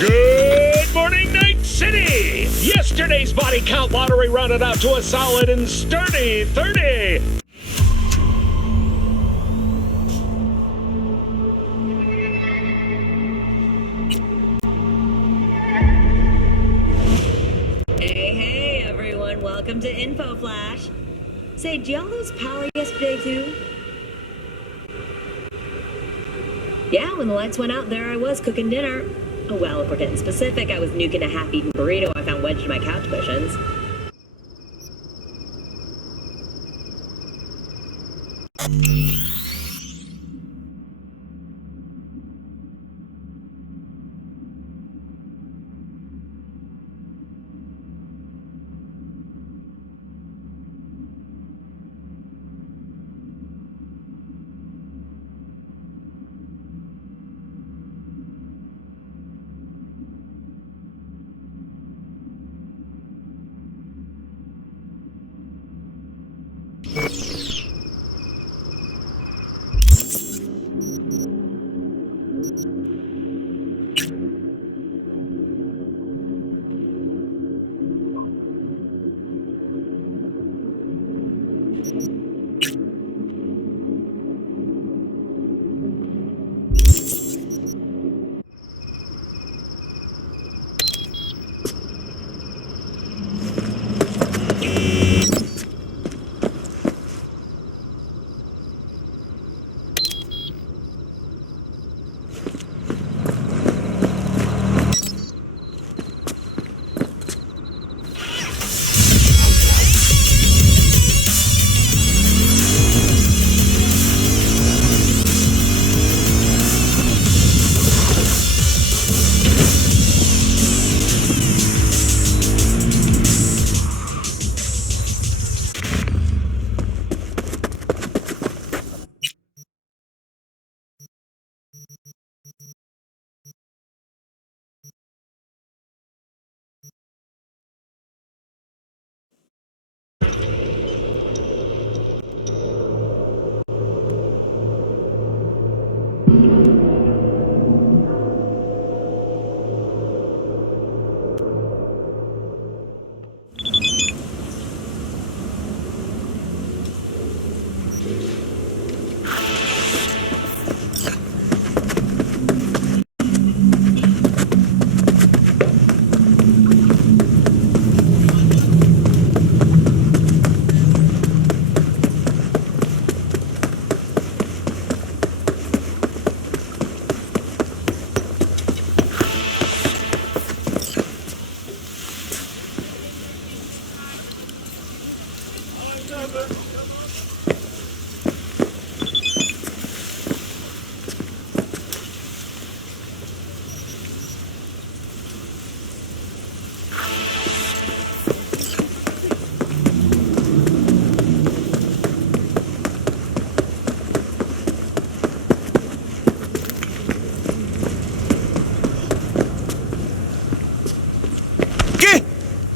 Good morning, Night City! Yesterday's body count lottery rounded out to a solid and sturdy 30. Hey, everyone. Welcome to Info Flash. Say, did y'all lose power yesterday, too? Yeah, when the lights went out, there I was cooking dinner. Oh, well, if we're getting specific, I was nuking a half-eaten burrito I found wedged in my couch cushions.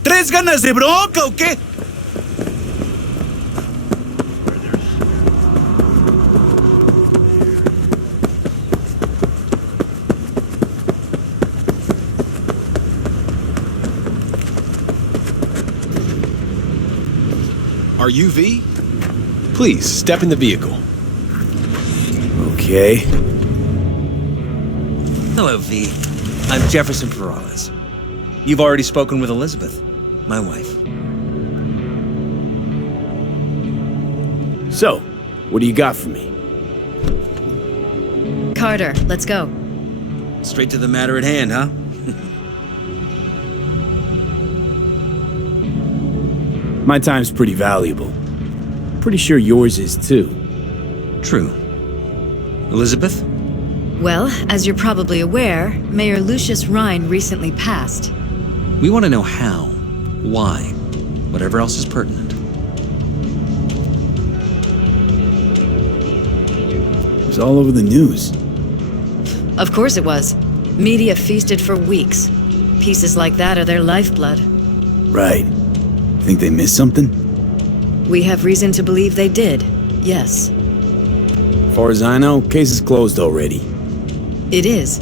¿Tres ganas de bronca o qué? Are you V? Please, step in the vehicle. Okay. Hello, V. I'm Jefferson Peralezz. You've already spoken with Elizabeth, my wife. So, what do you got for me? Carter, let's go. Straight to the matter at hand, huh? My time's pretty valuable. Pretty sure yours is too. True. Elizabeth? Well, as you're probably aware, Mayor Lucius Rhine recently passed. We want to know how, why, whatever else is pertinent. It was all over the news. Of course it was. Media feasted for weeks. Pieces like that are their lifeblood. Right. Think they missed something? We have reason to believe they did, yes. As far as I know, case is closed already. It is.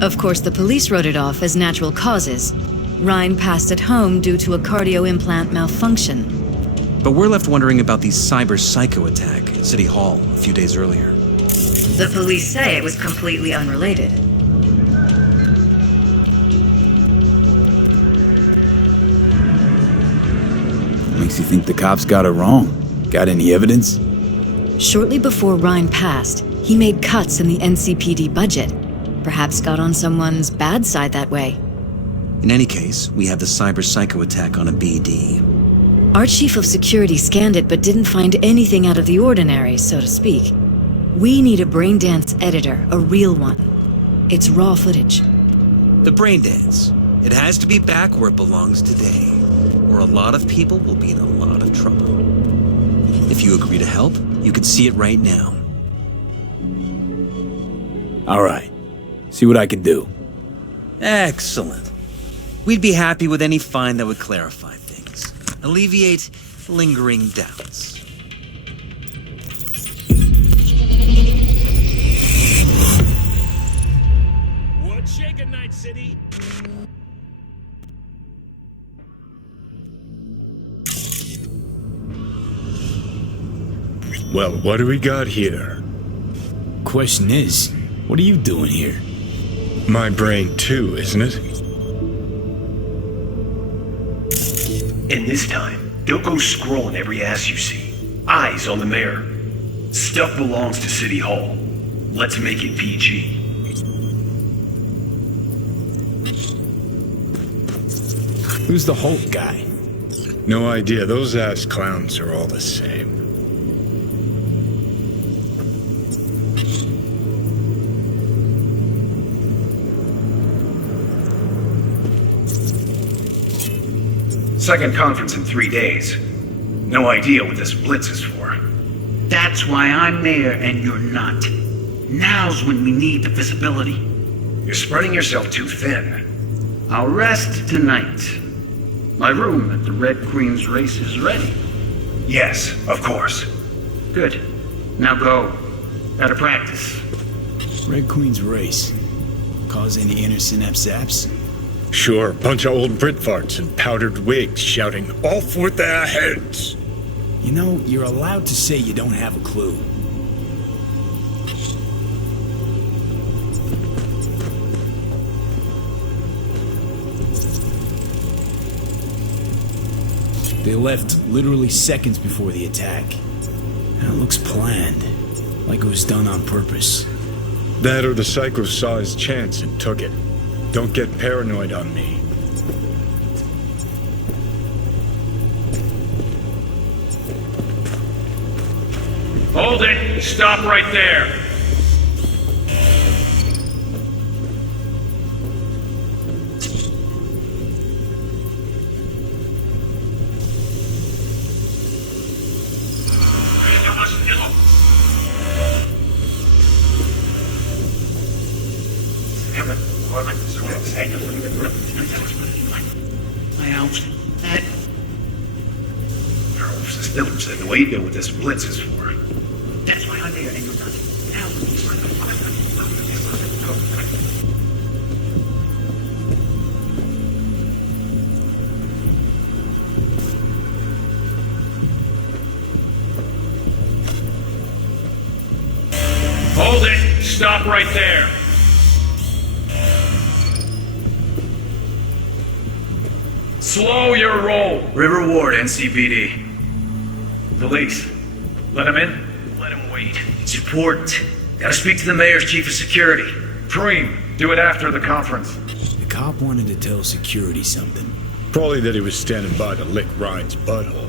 Of course, the police wrote it off as natural causes. Ryan passed at home due to a cardio implant malfunction. But we're left wondering about the cyber psycho attack at City Hall a few days earlier. The police say it was completely unrelated. Makes you think the cops got it wrong. Got any evidence? Shortly before Ryan passed, he made cuts in the NCPD budget. Perhaps got on someone's bad side that way. In any case, we have the cyber psycho attack on a BD. Our chief of security scanned it but didn't find anything out of the ordinary, so to speak. We need a brain dance editor, a real one. It's raw footage. The brain dance. It has to be back where it belongs today, or a lot of people will be in a lot of trouble. If you agree to help, you can see it right now. All right. See what I can do. Excellent. We'd be happy with any find that would clarify things, alleviate lingering doubts. What's shaking, Night City? Well, what do we got here? Question is, what are you doing here? My brain too, isn't it? And this time, don't go scrolling every ass you see. Eyes on the mayor. Stuff belongs to City Hall. Let's make it PG. Who's the Hulk guy? No idea. Those ass clowns are all the same. Second conference in 3 days. No idea what this blitz is for. That's why I'm mayor and you're not. Now's when we need the visibility. You're spreading yourself too thin. I'll rest tonight. My room at the Red Queen's race is ready. Yes, of course. Good. Now go. Gotta practice. Red Queen's race. Cause any inner synapse zaps? Sure, bunch of old Brit farts in powdered wigs shouting, "Off with their heads!" You know, you're allowed to say you don't have a clue. They left literally seconds before the attack. That looks planned, like it was done on purpose. That or the psycho saw his chance and took it. Don't get paranoid on me. Hold it! Stop right there! The way you know what this blitz is for. That's why I'm there and you're not. Now Hold it! Stop right there! Slow your roll! River Ward, NCPD. Police. Let him in? Let him wait. Support. Gotta speak to the mayor's chief of security. Preem, do it after the conference. The cop wanted to tell security something. Probably that he was standing by to lick Ryan's butthole.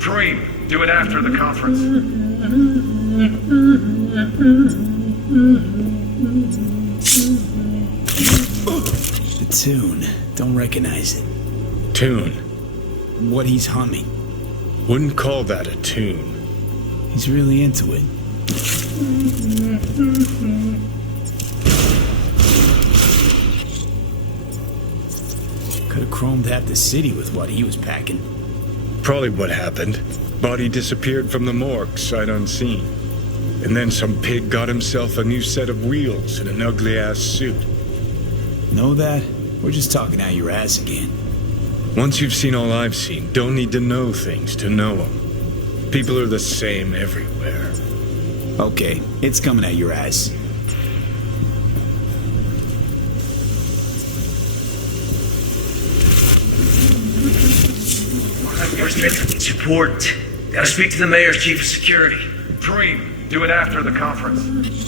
Preem, do it after the conference. The tune. Don't recognize it. Tune. What he's humming. Wouldn't call that a tune. He's really into it. Could have chromed half the city with what he was packing. Probably what happened. Body disappeared from the morgue, sight unseen. And then some pig got himself a new set of wheels and an ugly-ass suit. Know that? We're just talking out your ass again. Once you've seen all I've seen, don't need to know things to know them. People are the same everywhere. Okay, it's coming at your ass. Support. Gotta speak to the mayor's chief of security. Dream, do it after the conference.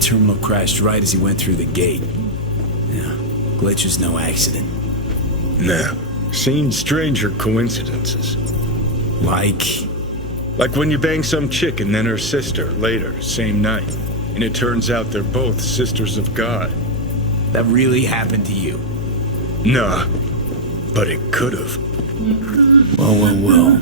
Terminal crashed right as he went through the gate. Yeah, glitch was no accident. Nah, seen stranger coincidences. Like when you bang some chick and then her sister later, same night. And it turns out they're both sisters of God. that really happened to you. Nah, but it could've. Well.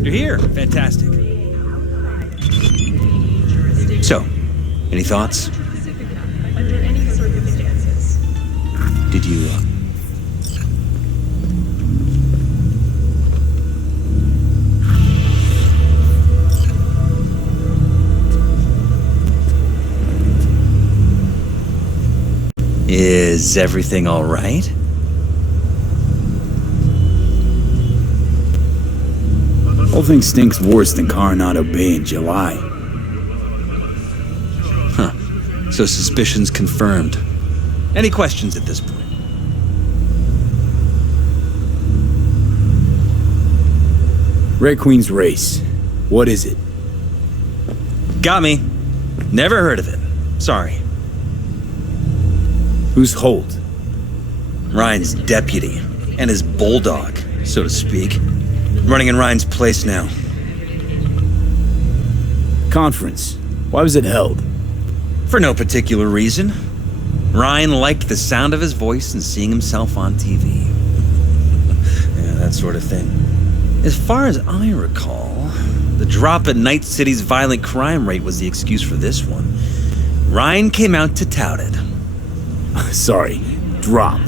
You're here. Fantastic. So, any thoughts? Under any circumstances. Did you, Is everything all right? Whole thing stinks worse than Coronado Bay in July. Huh. So suspicions confirmed. Any questions at this point? Red Queen's race. What is it? Got me. Never heard of it. Sorry. Who's Holt? Ryan's deputy. And his bulldog, so to speak. Running in Ryan's place now. Conference. Why was it held? For no particular reason. Ryan liked the sound of his voice and seeing himself on TV. Yeah, that sort of thing. As far as I recall, the drop in Night City's violent crime rate was the excuse for this one. Ryan came out to tout it. Sorry, drop.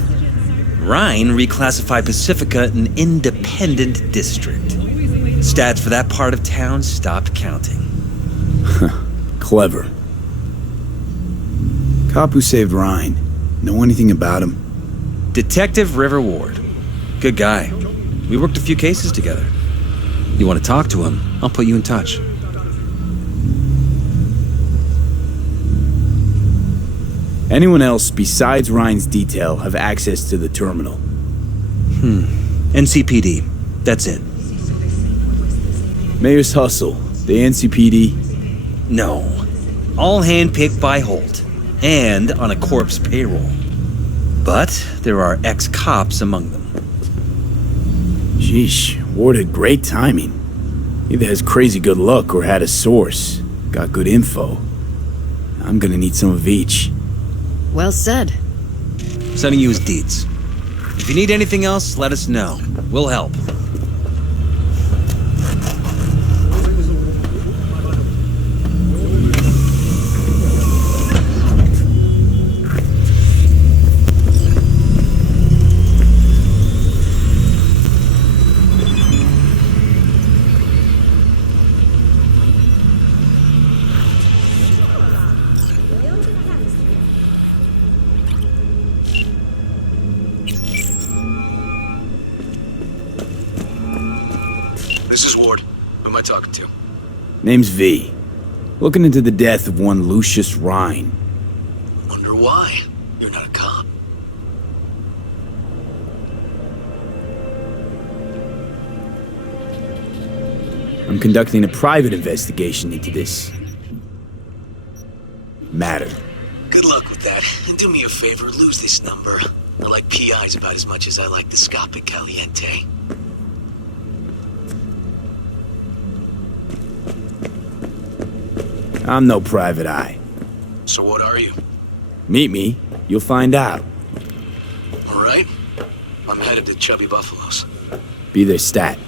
Ryan reclassified Pacifica an independent district. Stats for that part of town stopped counting. Clever. Cop who saved Ryan. Know anything about him? Detective River Ward. Good guy. We worked a few cases together. You want to talk to him, I'll put you in touch. Anyone else besides Ryan's detail have access to the terminal? NCPD. That's it. Mayor's Hustle. The NCPD. No. All handpicked by Holt. And on a corpse payroll. But there are ex-cops among them. Sheesh, Ward had great timing. Either has crazy good luck or had a source. Got good info. I'm gonna need some of each. Well said. Sending you his deeds. If you need anything else, let us know. We'll help. This is Ward. Who am I talking to? Name's V. Looking into the death of one Lucius Rhine. Wonder why? You're not a cop. I'm conducting a private investigation into this matter. Good luck with that. And do me a favor, lose this number. I like PIs about as much as I like the Scopic Caliente. I'm no private eye. So what are you? Meet me, you'll find out. All right. I'm headed to Chubby Buffaloes. Be their stat.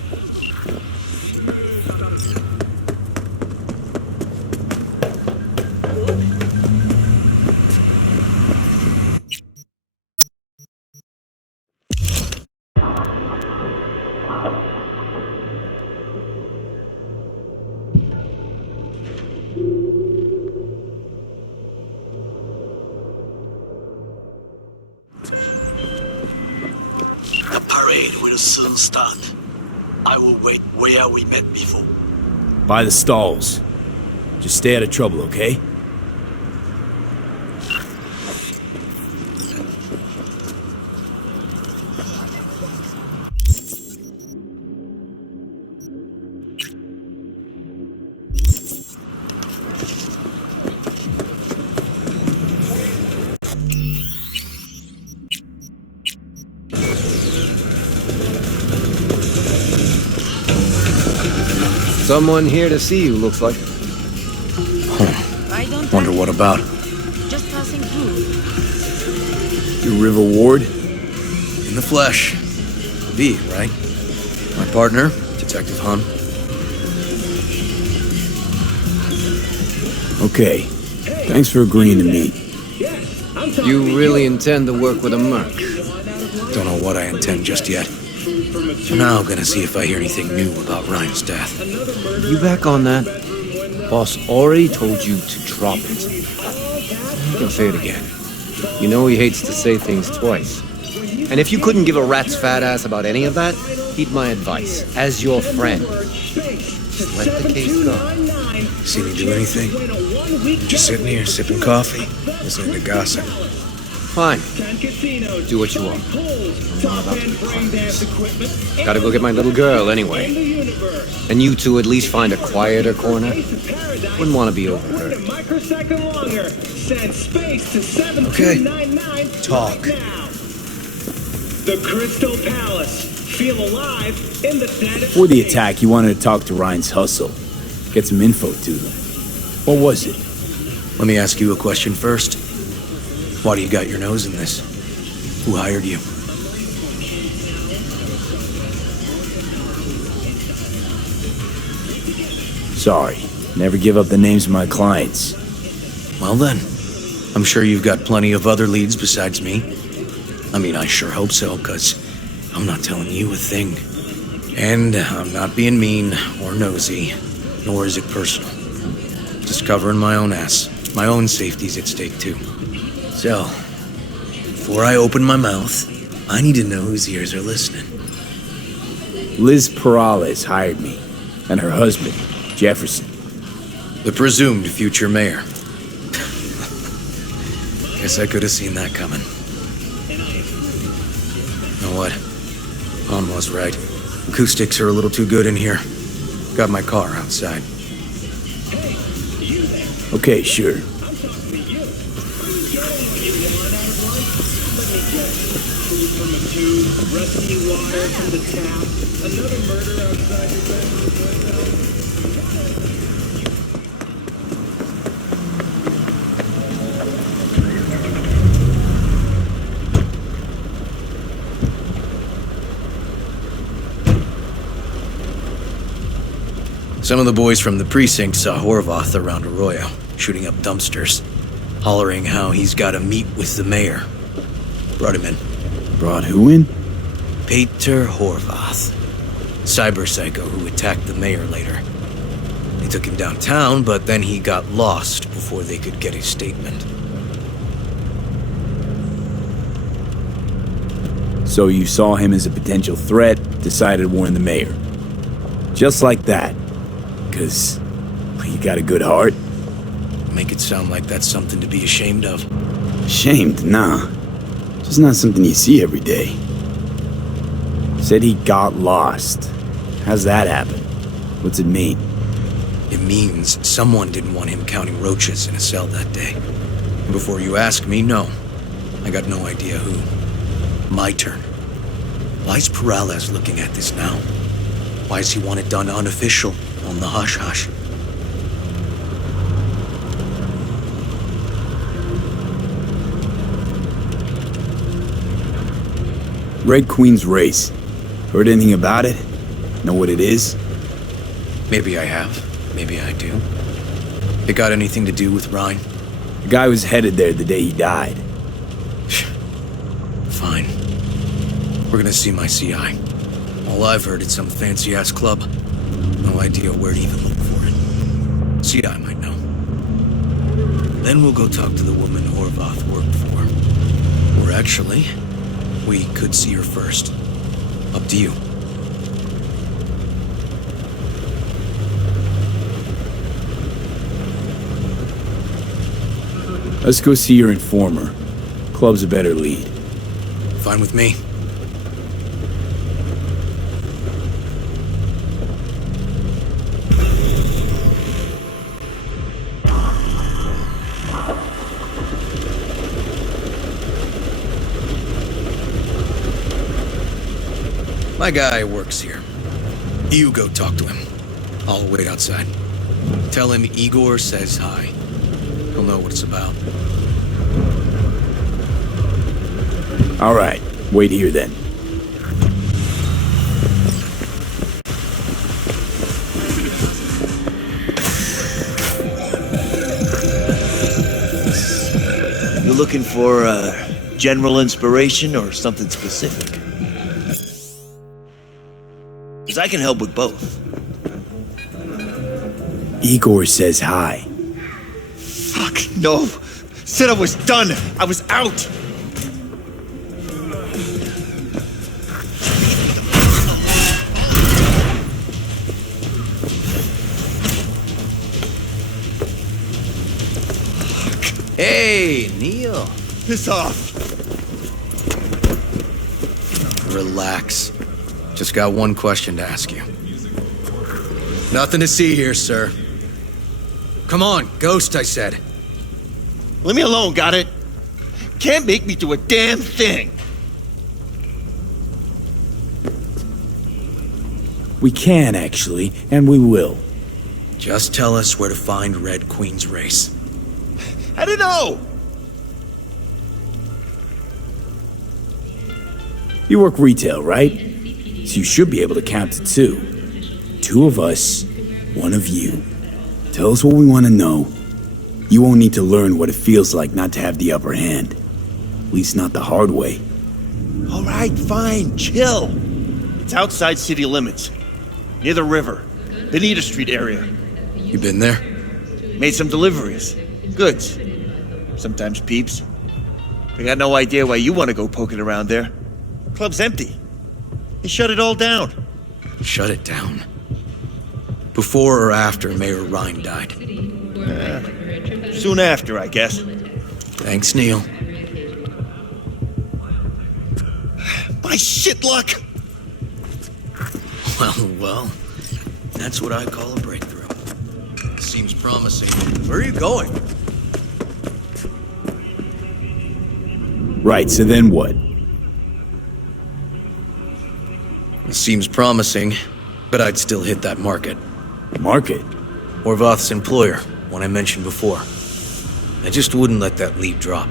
Will soon start. I will wait where we met before. By the stalls. Just stay out of trouble, okay? Someone here to see you, looks like. Wonder what about? Just passing through. You River Ward? In the flesh. V, right? My partner, Detective Hun. Okay. Thanks for agreeing to meet. You really intend to work with a merc? Don't know what I intend just yet. For now, I'm gonna see if I hear anything new about Ryan's death. You back on that? Boss already told you to drop it. You can say it again. You know he hates to say things twice. And if you couldn't give a rat's fat ass about any of that, heed my advice. As your friend, just let the case go. See me do anything? I'm just sitting here sipping coffee, listening to gossip. Fine. Do what you want. I'm not about to be part of this. Gotta go get my little girl anyway. And you two at least find a quieter corner. Wouldn't want to be overheard. Okay. Talk. The Crystal Palace. Feel alive in the dead. Before the attack, you wanted to talk to Ryan's hustle. Get some info to them. What was it? Let me ask you a question first. Why do you got your nose in this? Who hired you? Sorry. Never give up the names of my clients. Well then, I'm sure you've got plenty of other leads besides me. I mean, I sure hope so, 'cause I'm not telling you a thing. And I'm not being mean or nosy, nor is it personal. Just covering my own ass. My own safety's at stake too. So, before I open my mouth, I need to know whose ears are listening. Liz Peralezz hired me, and her husband, Jefferson. The presumed future mayor. Guess I could have seen that coming. You know what? Han was right. Acoustics are a little too good in here. Got my car outside. Okay, sure. Rusty water from the tap. Another murder outside your bedroom window. Some of the boys from the precinct saw Horvath around Arroyo, shooting up dumpsters, hollering how he's got to meet with the mayor. Brought him in. Brought who in? Peter Horvath. Cyber psycho who attacked the mayor later. They took him downtown, but then he got lost before they could get his statement. So you saw him as a potential threat, decided to warn the mayor. Just like that. 'Cause you got a good heart. Make it sound like that's something to be ashamed of. Ashamed? Nah. Just not something you see every day. Said he got lost. How's that happen? What's it mean? It means someone didn't want him counting roaches in a cell that day. And before you ask me, no. I got no idea who. My turn. Why's Peralezz looking at this now? Why does he want it done unofficial, on the hush-hush? Red Queen's race. Heard anything about it? Know what it is? Maybe I have. Maybe I do. It got anything to do with Ryan? The guy was headed there the day he died. Fine. We're gonna see my CI. All I've heard is some fancy-ass club. No idea where to even look for it. CI might know. Then we'll go talk to the woman Horvath worked for. Or actually, we could see her first. Up to you. Let's go see your informer. Club's a better lead. Fine with me. My guy works here. You go talk to him. I'll wait outside. Tell him Igor says hi. He'll know what it's about. All right, wait here then. You looking for general inspiration or something specific? Because I can help with both. Igor says hi. Fuck, no. Said I was done. I was out. Hey, Neil. Piss off. Relax. Just got one question to ask you. Nothing to see here, sir. Come on, ghost, I said. Leave me alone, got it? Can't make me do a damn thing. We can, actually, and we will. Just tell us where to find Red Queen's race. I don't know. You work retail, right? So you should be able to count to two. Two of us, one of you. Tell us what we want to know. You won't need to learn what it feels like not to have the upper hand. At least not the hard way. All right, fine, chill. It's outside city limits. Near the river. Benita Street area. You been there? Made some deliveries. Goods. Sometimes peeps. I got no idea why you want to go poking around there. Club's empty. They shut it all down. Shut it down? Before or after Mayor Ryan died? Soon after, I guess. Thanks, Neil. My shit luck! Well, that's what I call a breakthrough. Seems promising. Where are you going? Right, so then what? It seems promising, but I'd still hit that market. Market? Horvath's employer, one I mentioned before. I just wouldn't let that lead drop.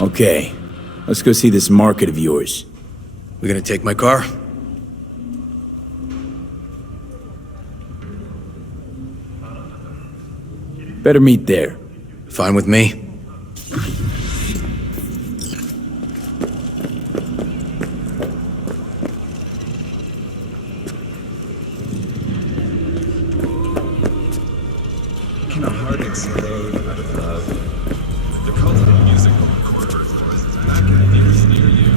Okay, let's go see this market of yours. We gonna take my car? Better meet there. Fine with me. Can a heart explode out of love? The cult of the music was not gonna be near you.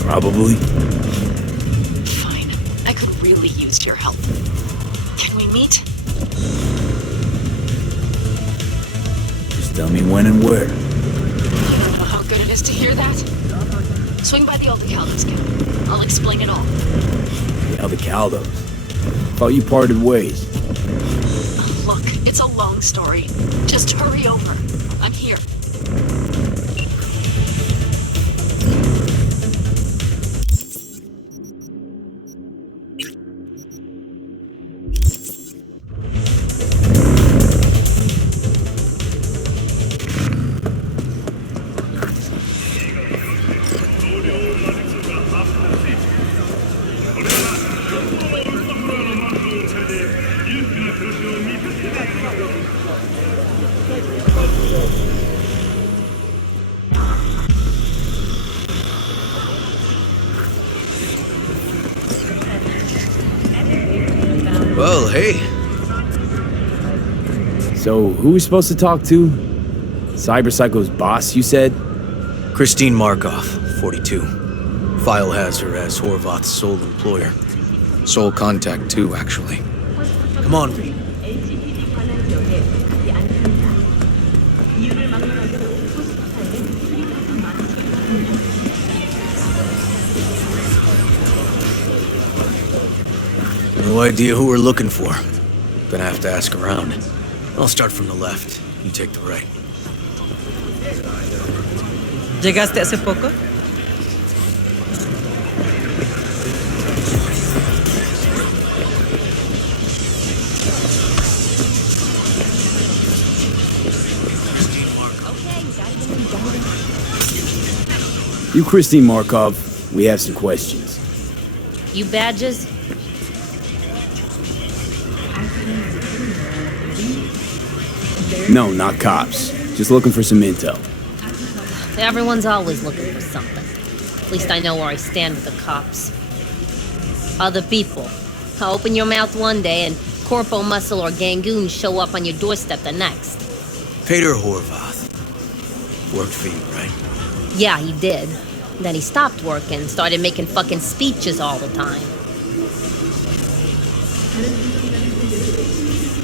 Probably. Fine. I could really use your help. Can we meet? Just tell me when and where. I don't know how good it is to hear that. Swing by the old Caldo's camp. I'll explain it all. The other Caldos. Thought you parted ways. Look, it's a long story. Just hurry over. I'm here. Well, hey. So, who we supposed to talk to? Cyberpsycho's boss, you said? Christine Markov, 42. File has her as Horvath's sole employer. Sole contact, too, actually. Come on, V. No idea who we're looking for. Gonna have to ask around. I'll start from the left. You take the right. ¿Llegaste hace poco? You, Christine Markov, we have some questions. You badges? No, not cops. Just looking for some intel. Everyone's always looking for something. At least I know where I stand with the cops. Other people. Open your mouth one day and Corpo Muscle or Gangoon show up on your doorstep the next. Peter Horvath. Worked for you, right? Yeah, he did. Then he stopped working, started making fucking speeches all the time.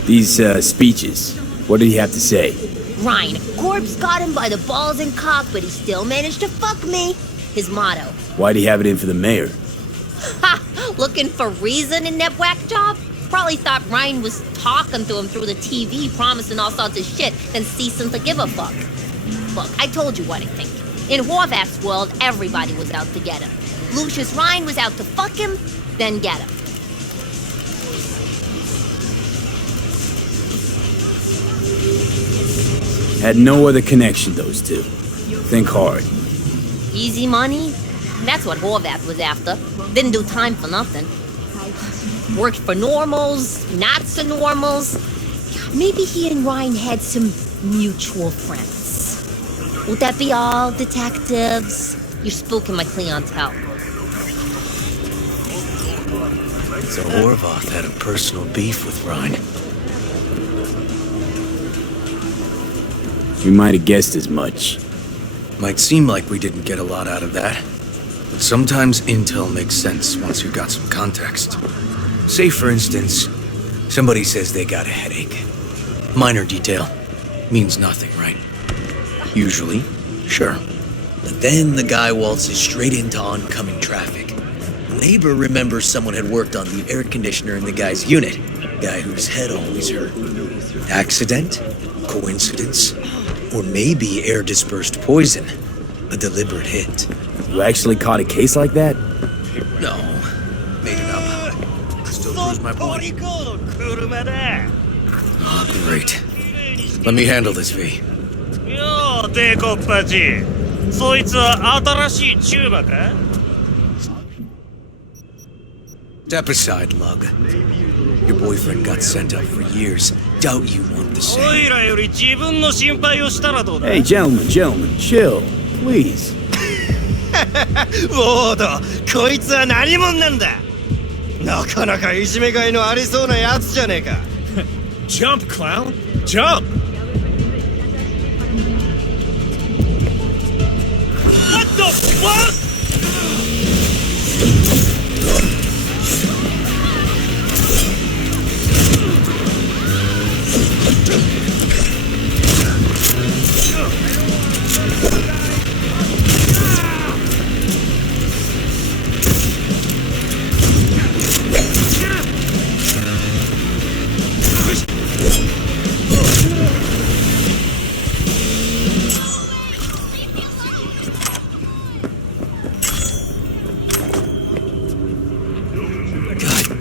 These, speeches. What did he have to say? Ryan, Corpse got him by the balls and cock, but he still managed to fuck me. His motto. Why'd he have it in for the mayor? Ha! Looking for reason in that whack job? Probably thought Ryan was talking to him through the TV, promising all sorts of shit, then ceasing to give a fuck. Look, I told you what I think. In Horvath's world, everybody was out to get him. Lucius Ryan was out to fuck him, then get him. Had no other connection, those two. Think hard. Easy money? That's what Horvath was after. Didn't do time for nothing. Worked for normals, not so normals. Maybe he and Ryan had some mutual friends. Would that be all, detectives? You're spooking my clientele. So Horvath had a personal beef with Ryan. We might have guessed as much. Might seem like we didn't get a lot out of that. But sometimes intel makes sense once you've got some context. Say, for instance, somebody says they got a headache. Minor detail. Means nothing, right? Usually, sure. But then the guy waltzes straight into oncoming traffic. The neighbor remembers someone had worked on the air conditioner in the guy's unit. Guy whose head always hurt. Accident? Coincidence? Or maybe air-dispersed poison. A deliberate hit. You actually caught a case like that? No. Made it up. Still proves my point. Oh, great. Let me handle this, V. よう、デコッパチ。そいつは新しいチューバか Step aside, Lug. Your boyfriend got sent up for years. Doubt you want the お same. いらより自分の心配をしたらどうだ Hey, gentlemen, chill. Please. ウォード、こいつは何者なんだなかなかいじめがいのありそうなやつじゃねえか Jump, clown! Jump! What the fuck?God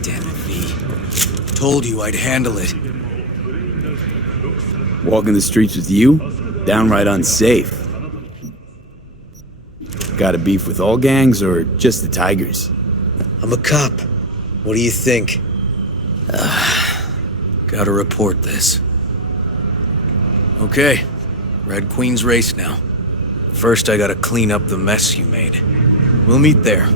damn it, V. Told you I'd handle it. Walking the streets with you? Downright unsafe. Got a beef with all gangs or just the Tigers? I'm a cop. What do you think? Gotta report this. Okay. Red Queen's race now. First, I gotta clean up the mess you made. We'll meet there.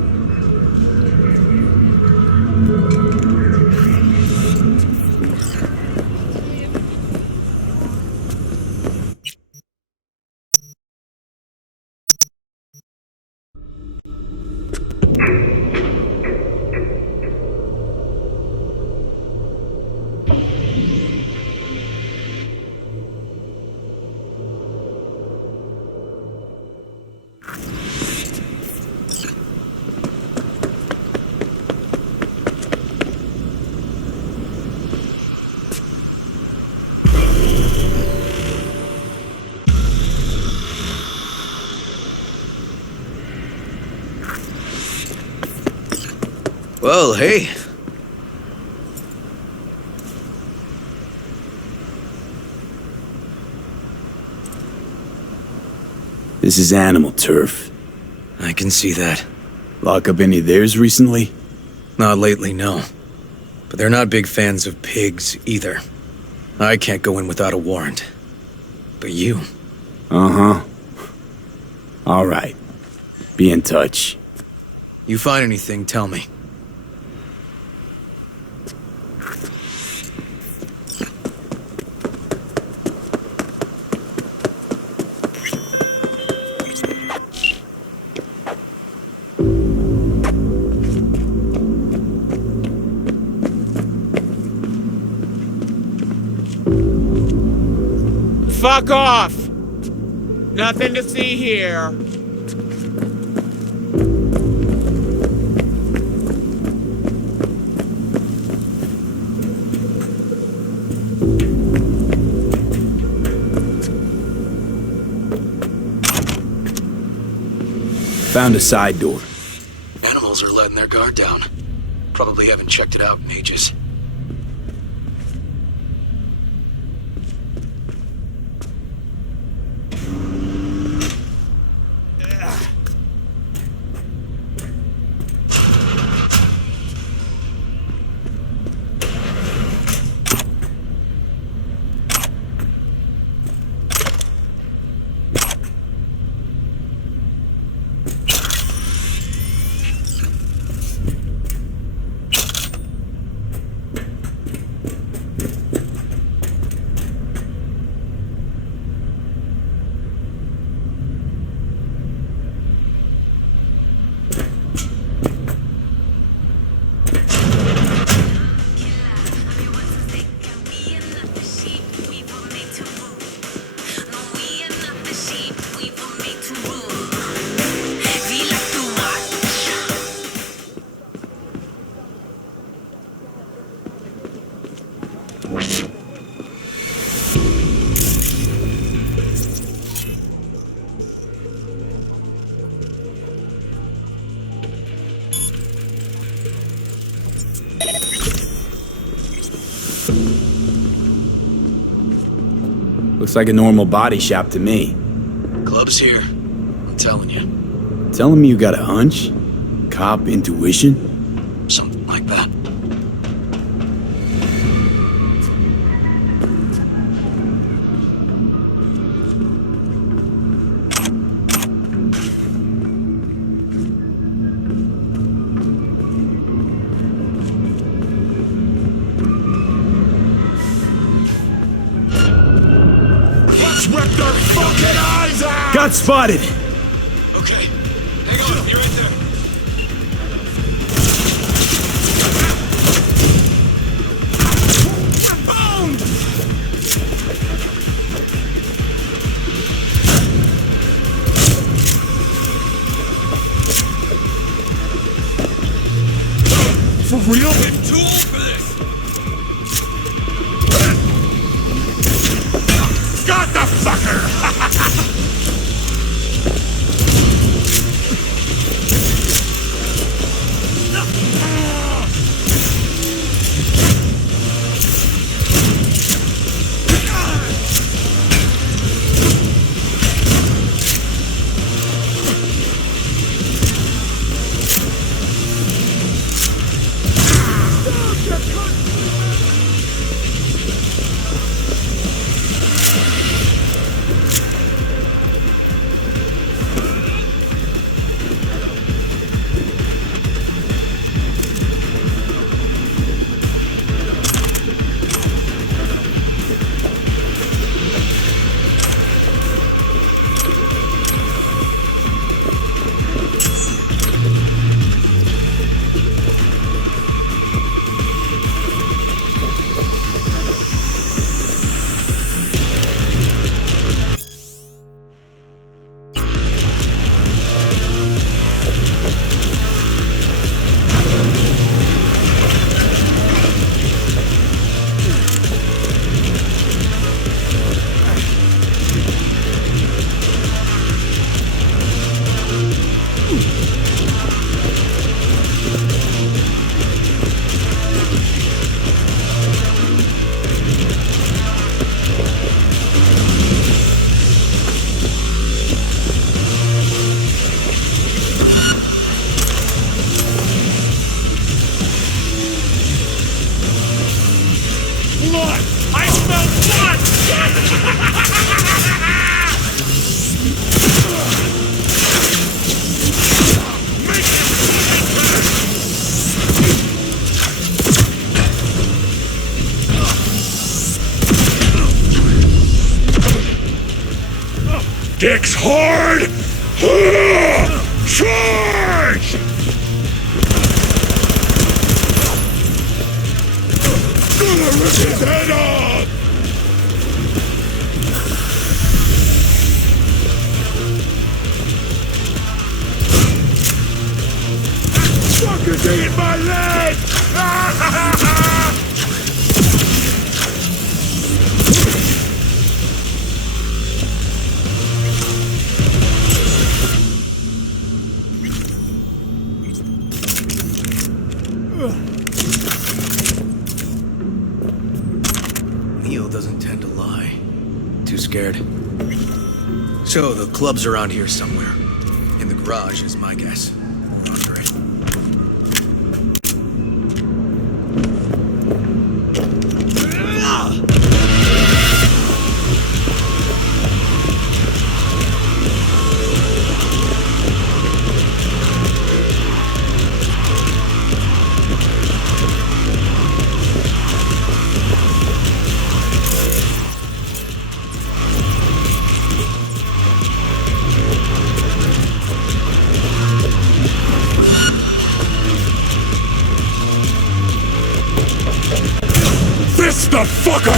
Well, hey. This is animal turf. I can see that. Lock up any of theirs recently? Not lately, no. But they're not big fans of pigs, either. I can't go in without a warrant. But you... Uh-huh. All right. Be in touch. You find anything, tell me. Fuck off! Nothing to see here. Found a side door. Animals are letting their guard down. Probably haven't checked it out in ages. Looks like a normal body shop to me. Club's here. I'm telling you. Telling me you got a hunch? Cop intuition? Something like that. Got spotted! Okay. Hang on, be right there. For real? I'm too old for this! Got the fucker! Blood! I smell blood! Dicks hard! Charge! Gonna rip his head off! Fucker's eating my leg! Neo doesn't tend to lie. Too scared. So, the club's around here somewhere. In the garage is my guess. Roger it. This the fucker!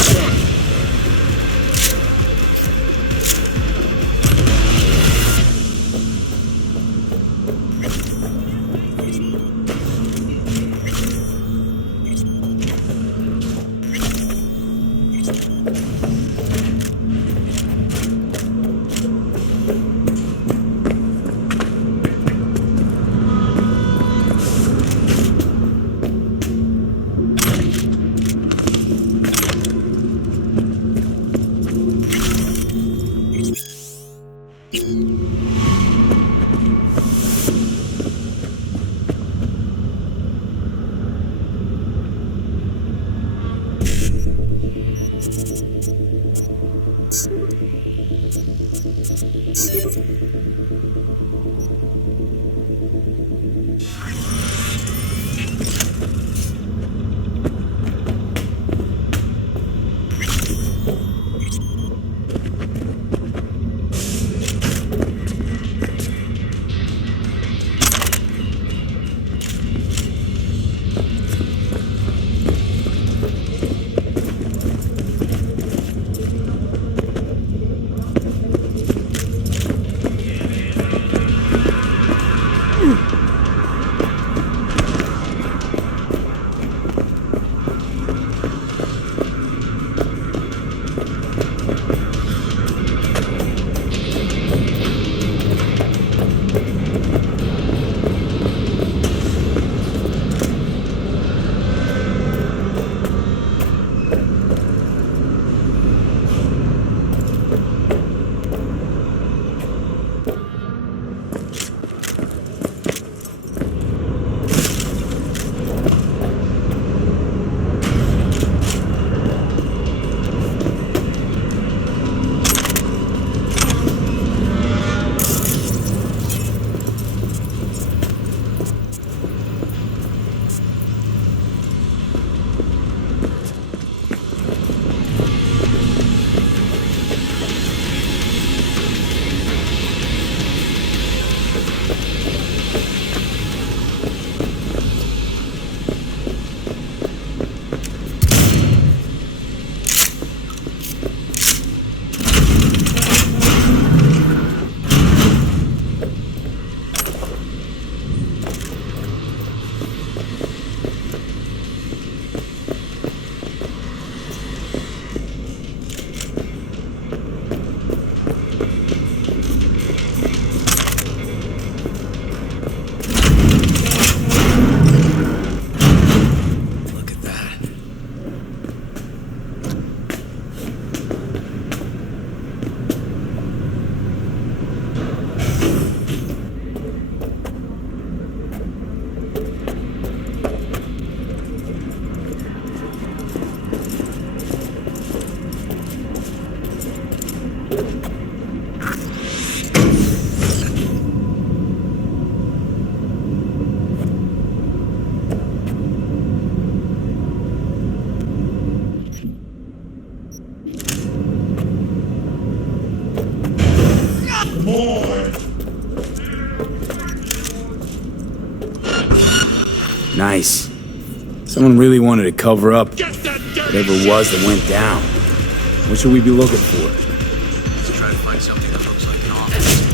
nice. Someone really wanted to cover up whatever it was that went down. What should we be looking for? Let's try to find something that looks like an office.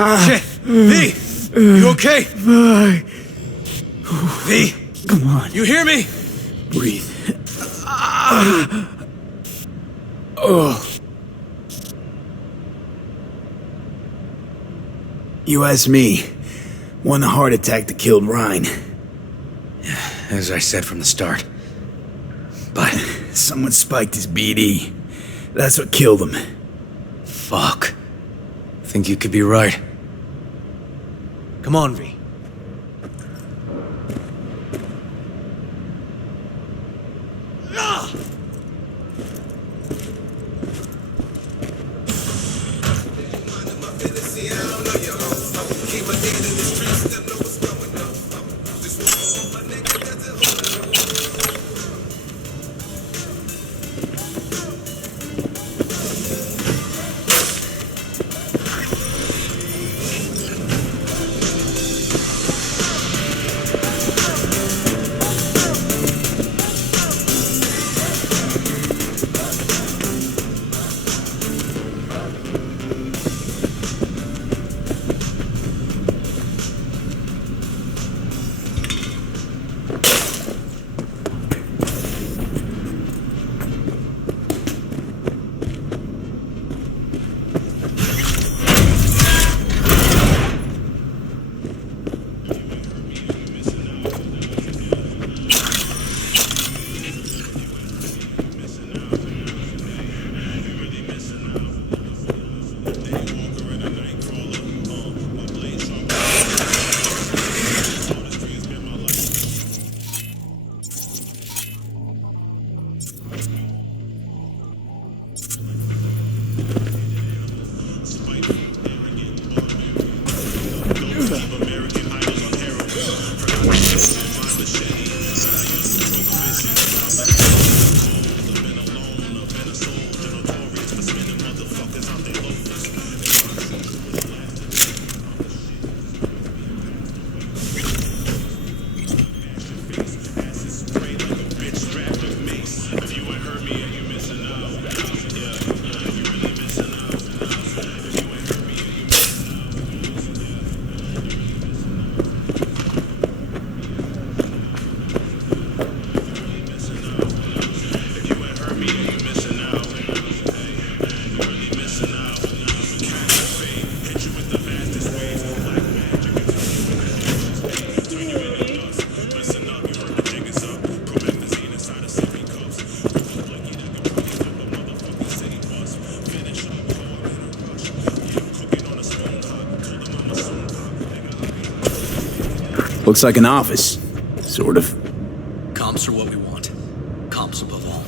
Shit! V! You okay? V! Come on. You hear me? Breathe. Oh. You asked me. Won the heart attack that killed Ryan. As I said from the start. But someone spiked his BD. That's what killed him. Fuck. Think you could be right. Come on, V. Looks like an office. Sort of. Comps are what we want. Comps above all.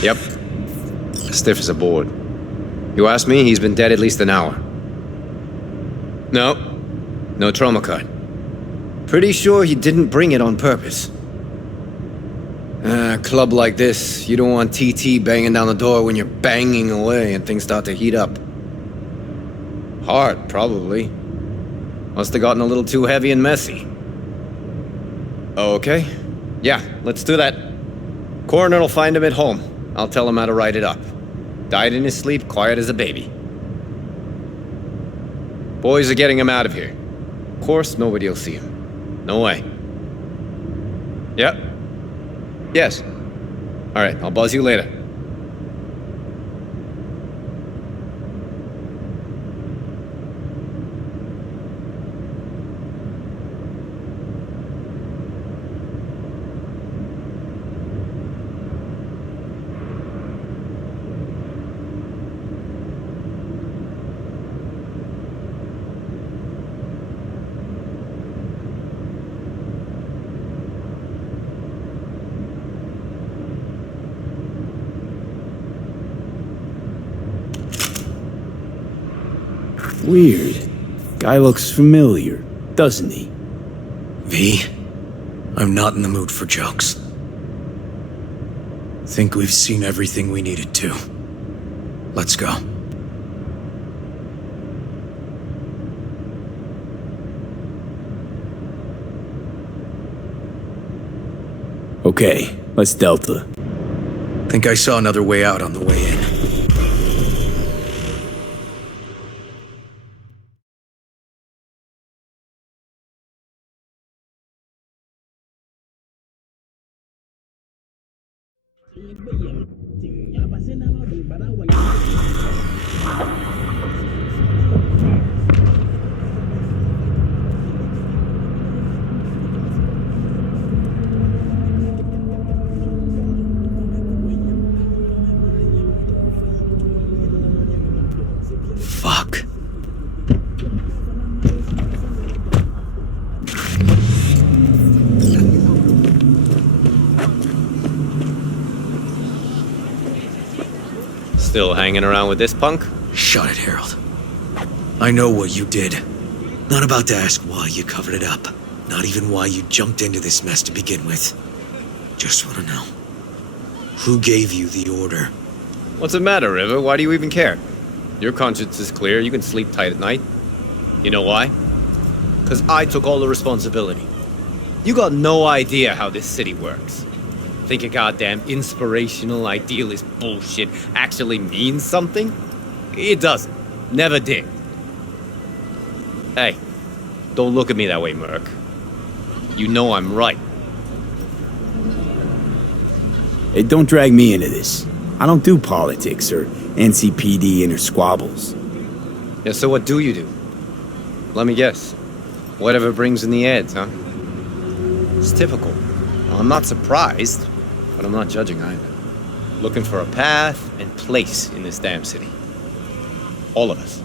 Yep. Stiff as a board. You ask me, he's been dead at least an hour. No trauma card. Pretty sure he didn't bring it on purpose. A club like this, you don't want TT banging down the door when you're banging away and things start to heat up. Heart, probably. Must have gotten a little too heavy and messy. Okay. Yeah, let's do that. Coroner will find him at home. I'll tell him how to write it up. Died in his sleep, quiet as a baby. Boys are getting him out of here. Of course, nobody will see him. No way. Yep. Yes. All right, I'll buzz you later. Weird. Guy looks familiar, doesn't he? V, I'm not in the mood for jokes. Think we've seen everything we needed to. Let's go. Okay, let's Delta. Think I saw another way out on the way in. Fuck. Still hanging around with this punk? Shut it, Harold. I know what you did. Not about to ask why you covered it up. Not even why you jumped into this mess to begin with. Just want to know. Who gave you the order? What's the matter, River? Why do you even care? Your conscience is clear. You can sleep tight at night. You know why? Because I took all the responsibility. You got no idea how this city works. Think a goddamn inspirational, idealist bullshit actually means something? It doesn't. Never did. Hey, don't look at me that way, Merc. You know I'm right. Hey, don't drag me into this. I don't do politics or NCPD inner squabbles. Yeah, so what do you do? Let me guess. Whatever brings in the ads, huh? It's typical. Well, I'm not surprised, but I'm not judging either. Looking for a path and place in this damn city. All of us.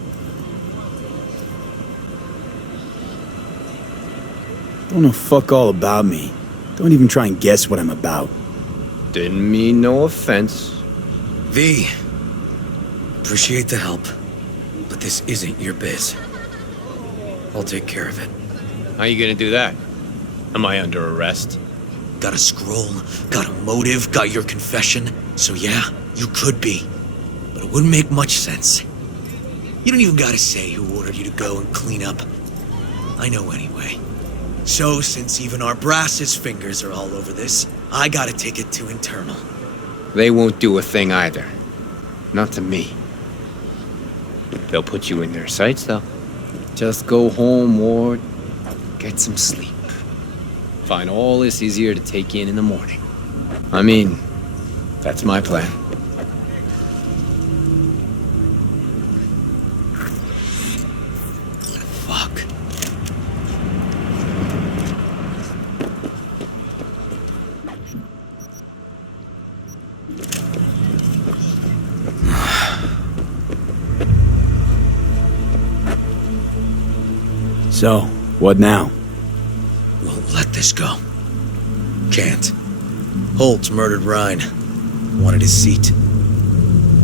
Don't know fuck all about me. Don't even try and guess what I'm about. Didn't mean no offense. V, appreciate the help, but this isn't your biz. I'll take care of it. How you gonna do that? Am I under arrest? Got a scroll, got a motive, got your confession. So yeah, you could be. But it wouldn't make much sense. You don't even gotta say who ordered you to go and clean up. I know anyway. So, since even our brass's fingers are all over this, I gotta take it to internal. They won't do a thing either. Not to me. They'll put you in their sights, though. Just go home, Ward. Get some sleep. Find all this easier to take in the morning. I mean, that's my plan. Fuck. So, what now? Won't let this go. Can't. Holt murdered Ryan. Wanted his seat.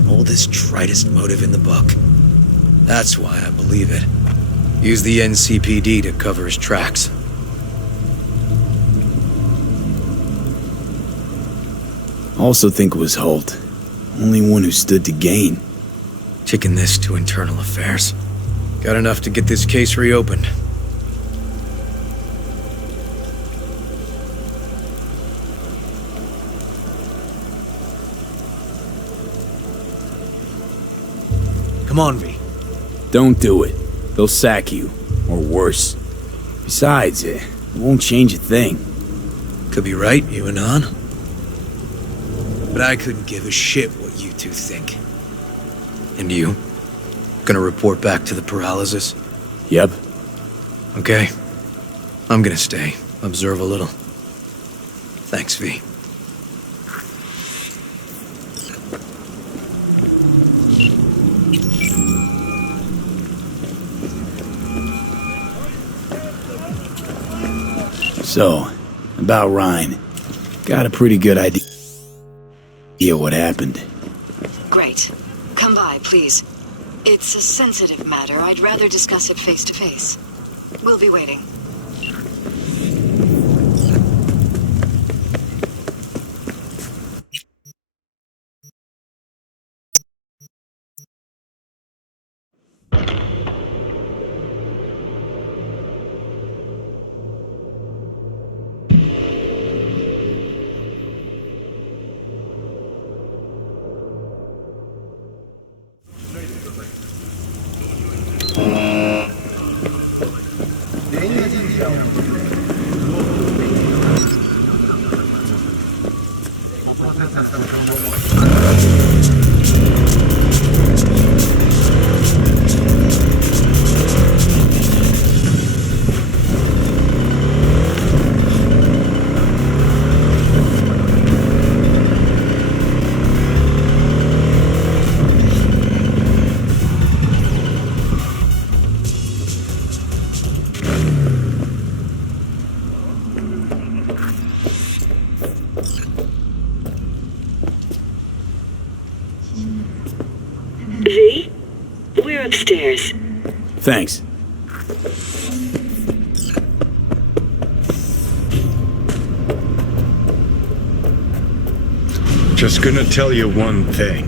Oldest, tritest motive in the book. That's why I believe it. Use the NCPD to cover his tracks. Also think it was Holt. Only one who stood to gain. Taking this to internal affairs. Got enough to get this case reopened. Come on, V. Don't do it. They'll sack you. Or worse. Besides, it won't change a thing. Could be right, you and on. But I couldn't give a shit what you two think. And you? Gonna report back to the peralezs? Yep. Okay. I'm gonna stay. Observe a little. Thanks, V. So, about Ryan. Got a pretty good idea what happened. Great. Come by, please. It's a sensitive matter. I'd rather discuss it face to face. We'll be waiting. V? We're upstairs. Thanks. Just gonna tell you one thing.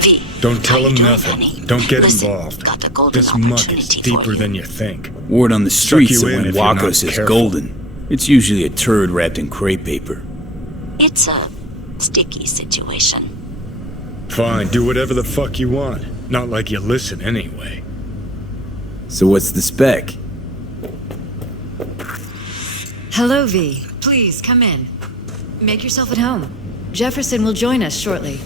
V. Don't tell him nothing. Don't get involved. This muck is deeper than you think. Word on the streets Suck that you in when if you're Wako not says careful. golden, it's usually a turd wrapped in crepe paper. It's a sticky situation. Fine, do whatever the fuck you want. Not like you listen anyway. So what's the spec? Hello, V. Please, come in. Make yourself at home. Jefferson will join us shortly.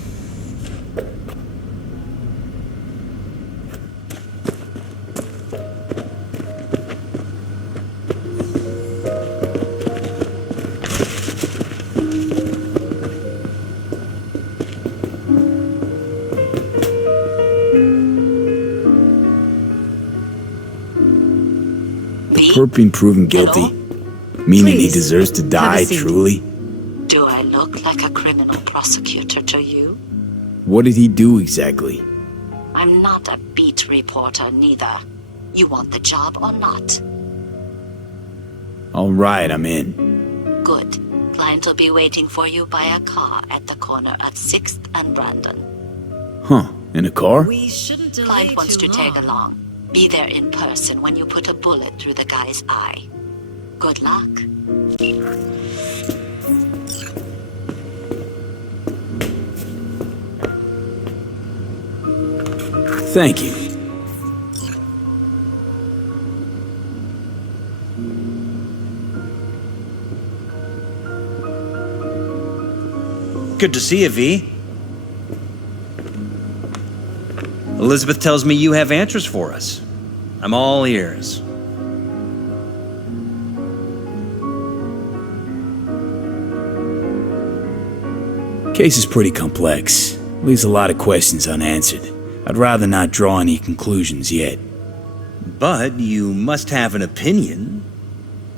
Perp being proven guilty, meaning he Please, deserves to have a die, seat. truly? Do I look like a criminal prosecutor to you? What did he do exactly? I'm not a beat reporter, neither. You want the job or not? All right, I'm in. Good. Client will be waiting for you by a car at the corner of 6th and Brandon. Huh, in a car? We shouldn't delay Client wants too to long. tag along. Be there in person when you put a bullet through the guy's eye. Good luck. Thank you. Good to see you, V. Elizabeth tells me you have answers for us. I'm all ears. Case is pretty complex. Leaves a lot of questions unanswered. I'd rather not draw any conclusions yet. But you must have an opinion.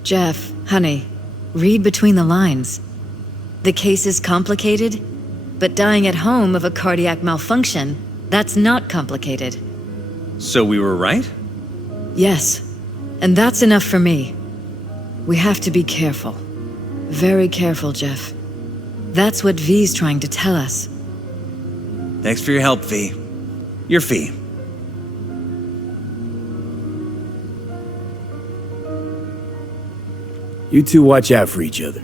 Jeff, honey, read between the lines. The case is complicated, but dying at home of a cardiac malfunction, that's not complicated. So we were right? Yes, and that's enough for me. We have to be careful. Very careful, Jeff. That's what V's trying to tell us. Thanks for your help, V. Your fee. You two watch out for each other.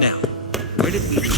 Now, where did we...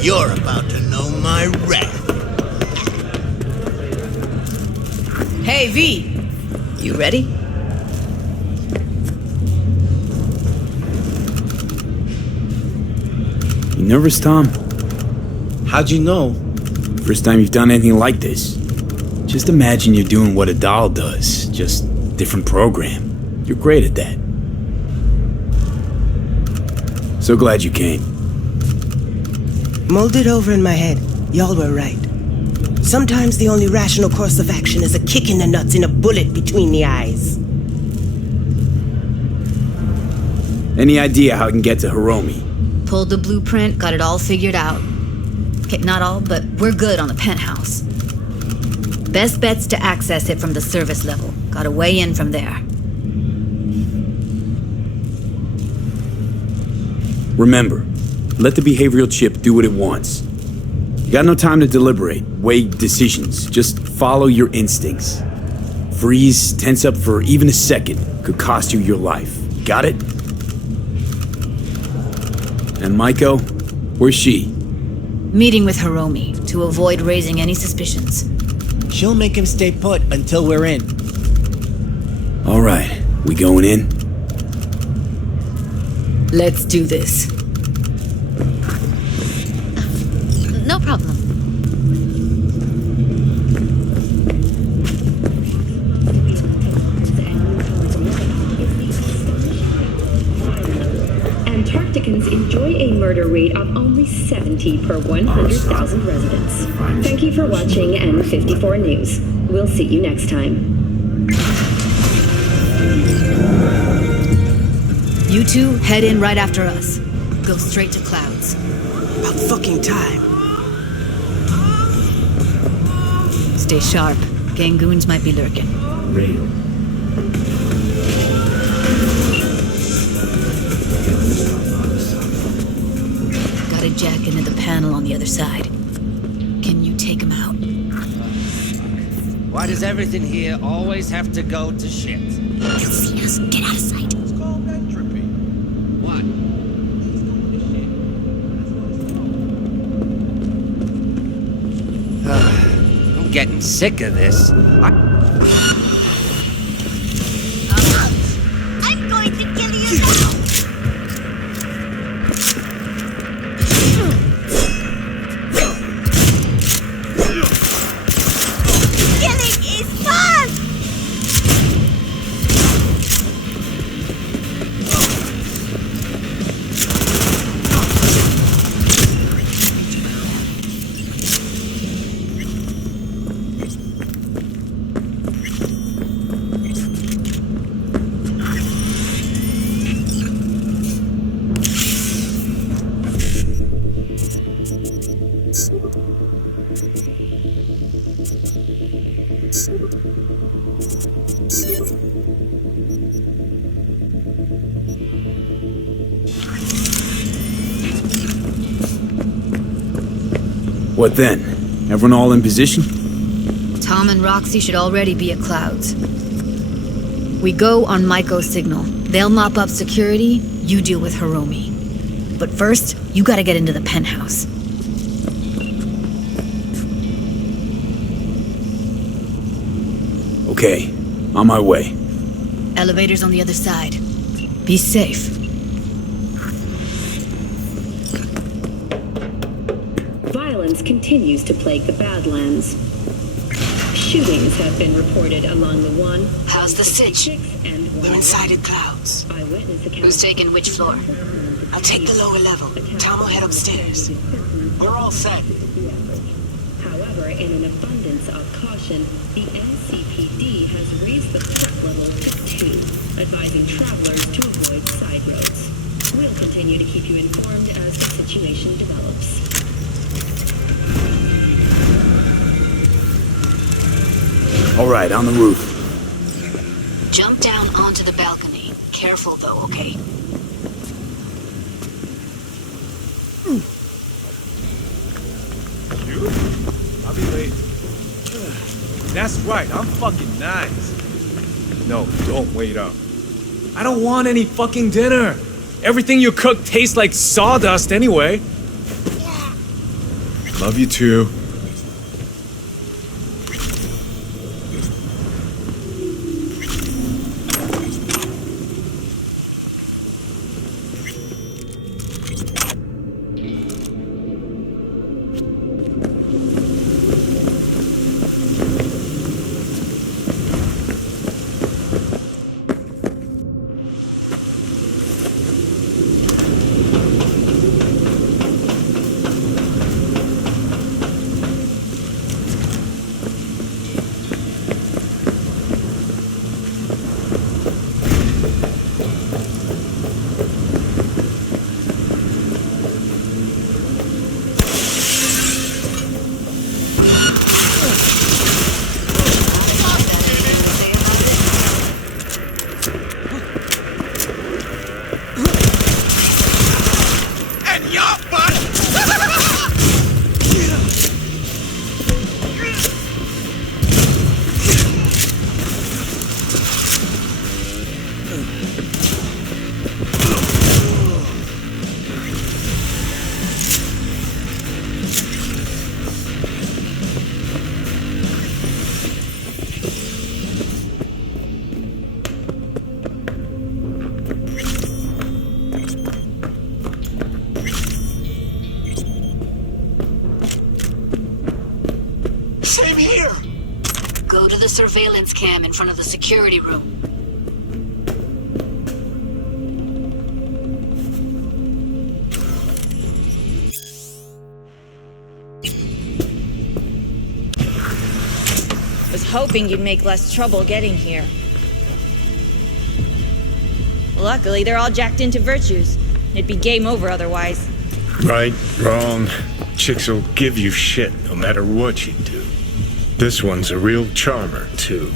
You're about to know my wrath. Hey, V. You ready? You nervous, Tom? How'd you know? First time you've done anything like this. Just imagine you're doing what a doll does, just different program. You're great at that. So glad you came. Mulled it over in my head. Y'all were right. Sometimes the only rational course of action is a kick in the nuts and a bullet between the eyes. Any idea how I can get to Hiromi? Pulled the blueprint, got it all figured out. Okay, not all, but we're good on the penthouse. Best bet's to access it from the service level. Got a way in from there. Remember, let the behavioral chip do what it wants. You got no time to deliberate, weigh decisions. Just follow your instincts. Freeze, tense up for even a second could cost you your life. Got it? And Maiko, where's she? Meeting with Hiromi to avoid raising any suspicions. She'll make him stay put until we're in. All right, we going in? Let's do this. No problem. Antarcticans enjoy a murder rate of only 70 per 100,000 residents. Thank you for watching N54 News. We'll see you next time. You two head in right after us. Go straight to Clouds. About fucking time. Stay sharp. Gangoons might be lurking. Got a jack into the panel on the other side. Can you take him out? Why does everything here always have to go to shit? He'll see us. Get out of sight. It's called entropy. What? I'm getting sick of this. I'm going to kill you now. Killing is fun! What then? Everyone all in position? Tom and Roxy should already be at Clouds. We go on Maiko's signal. They'll mop up security, you deal with Hiromi. But first, you gotta get into the penthouse. Okay, on my way. Elevator's on the other side. Be safe. Violence continues to plague the Badlands. Shootings have been reported along the 1. How's the sitch? We're inside at Clouds. Who's taking which floor? I'll take the lower level. Tom will head upstairs. We're all set. However, in an abundance of caution, the NCPD has raised the threat level to 2, advising travelers to avoid side roads. We'll continue to keep you informed as the situation develops. All right, on the roof. Jump down onto the balcony. Careful though, okay? You? I'll be late. That's right, I'm fucking nice. No, don't wait up. I don't want any fucking dinner. Everything you cook tastes like sawdust anyway. Love you too. Go to the surveillance cam in front of the security room. Was hoping you'd make less trouble getting here. Luckily, they're all jacked into virtues. It'd be game over otherwise. Right, wrong. Chicks will give you shit no matter what you do. This one's a real charmer, too.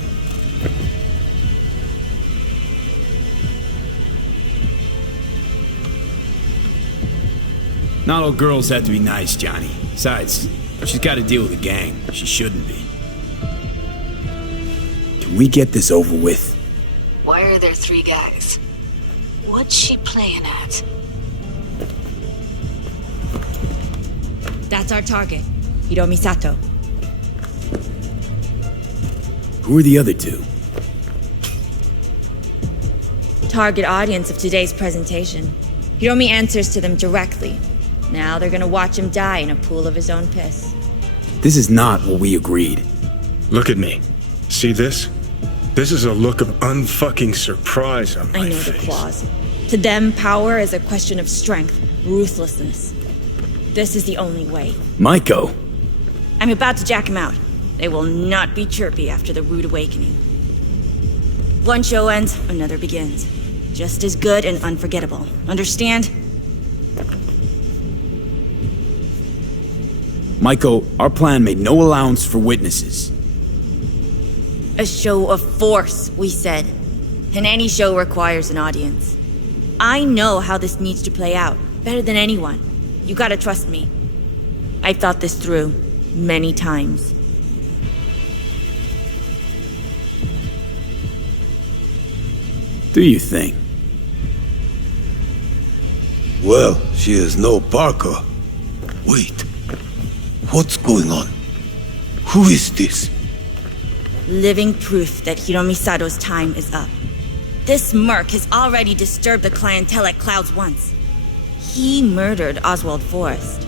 Not all girls have to be nice, Johnny. Besides, she's got to deal with a gang. She shouldn't be. Can we get this over with? Why are there 3 guys? What's she playing at? That's our target, Hiromi Sato. Who are the other 2? Target audience of today's presentation. Hiromi answers to them directly. Now they're gonna watch him die in a pool of his own piss. This is not what we agreed. Look at me. See this? This is a look of unfucking surprise on my I know face. the clause. To them, power is a question of strength, ruthlessness. This is the only way. Maiko! I'm about to jack him out. They will not be chirpy after the rude awakening. One show ends, another begins. Just as good and unforgettable. Understand? Maiko, our plan made no allowance for witnesses. A show of force, we said. And any show requires an audience. I know how this needs to play out, better than anyone. You gotta trust me. I've thought this through, many times. Do you think? Well, she is no Parker. Wait. What's going on? Who is this? Living proof that Hiromi Sato's time is up. This merc has already disturbed the clientele at Clouds once. He murdered Oswald Forrest.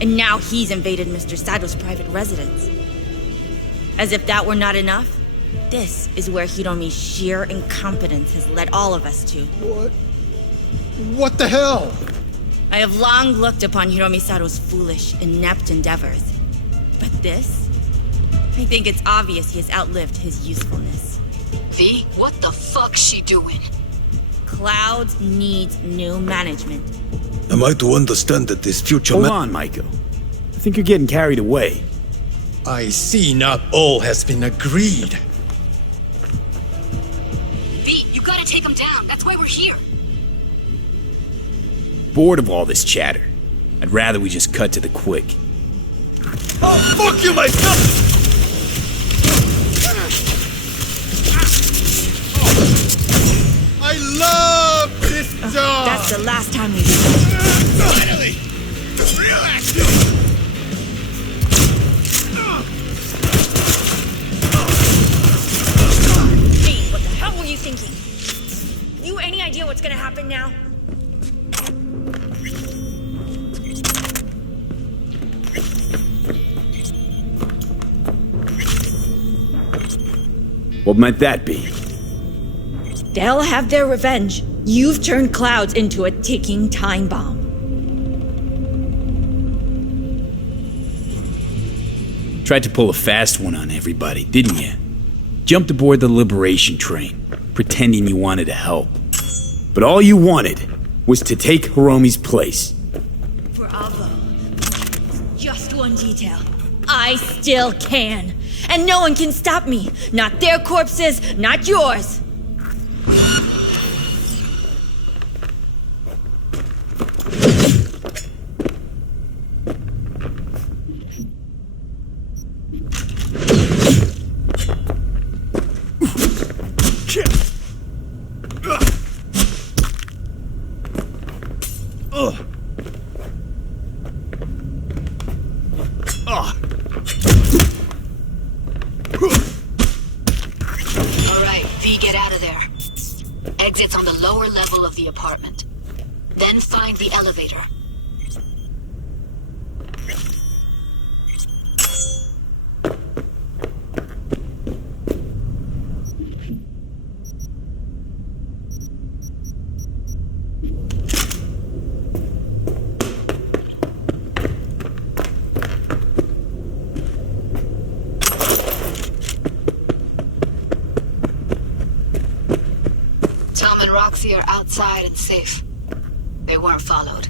And now he's invaded Mr. Sato's private residence. As if that were not enough, this is where Hiromi's sheer incompetence has led all of us to. What the hell? I have long looked upon Hiromi Sato's foolish, inept endeavors. But this? I think it's obvious he has outlived his usefulness. V, what the fuck's she doing? Clouds needs new management. Am I to understand that this future Hold on, Maiko. I think you're getting carried away. I see not all has been agreed. V, you gotta take him down. That's why we're here. Bored of all this chatter. I'd rather we just cut to the quick. Oh, fuck you myself! I love this job! That's the last time we do it. Finally! Real action! Hey, what the hell were you thinking? You any idea what's gonna happen now? What might that be? They'll have their revenge. You've turned Clouds into a ticking time bomb. Tried to pull a fast one on everybody, didn't you? Jumped aboard the liberation train, pretending you wanted to help. But all you wanted was to take Hiromi's place. Bravo. Just one detail. I still can. And no one can stop me. Not their corpses, not yours. Alright, V, get out of there. Exit's on the lower level of the apartment. Then find the elevator. Tom and Roxy are outside and safe. They weren't followed.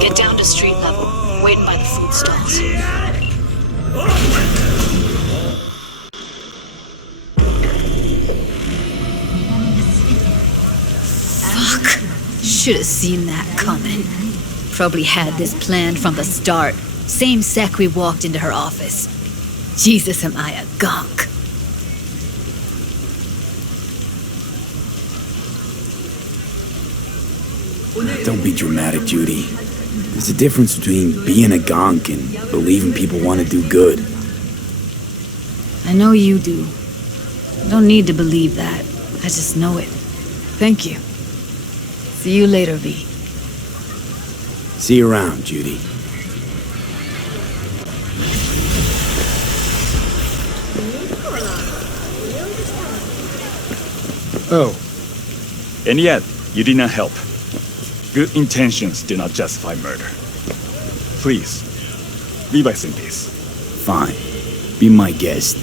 Get down to street level, waiting by the food stalls. Should have seen that coming. Probably had this planned from the start. Same sec we walked into her office. Jesus, am I a gonk. Don't be dramatic, Judy. There's a difference between being a gonk and believing people want to do good. I know you do. I don't need to believe that. I just know it. Thank you. See you later, V. See you around, Judy. Oh. And yet, you did not help. Good intentions do not justify murder. Please, leave us in peace. Fine. Be my guest.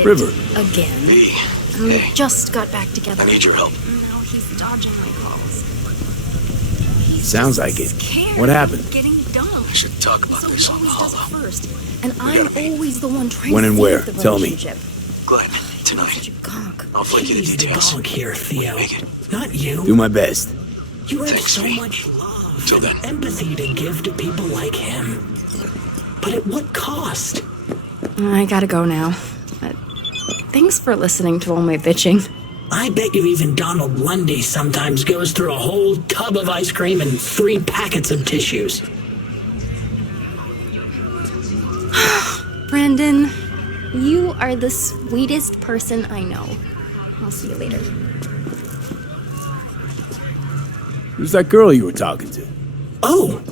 it River. again. Hey, We just got back together. I need your help. Now he's dodging my calls. Sounds like it. What happened? Getting dumb. I should talk about this on the Does holo. it first, and I'm always the one trying When to and save where? the Tell me. relationship. Glenn, tonight. I'll flick you the He's the details. dog here, Theo. Not you. Do my best. You have Thanks, so V. much love Until then. and empathy to give to people like him. But at what cost? I gotta go now. But thanks for listening to all my bitching. I bet you even Donald Lundy sometimes goes through a whole tub of ice cream and 3 packets of tissues. Brandon, you are the sweetest person I know. I'll see you later. Who's that girl you were talking to? Oh,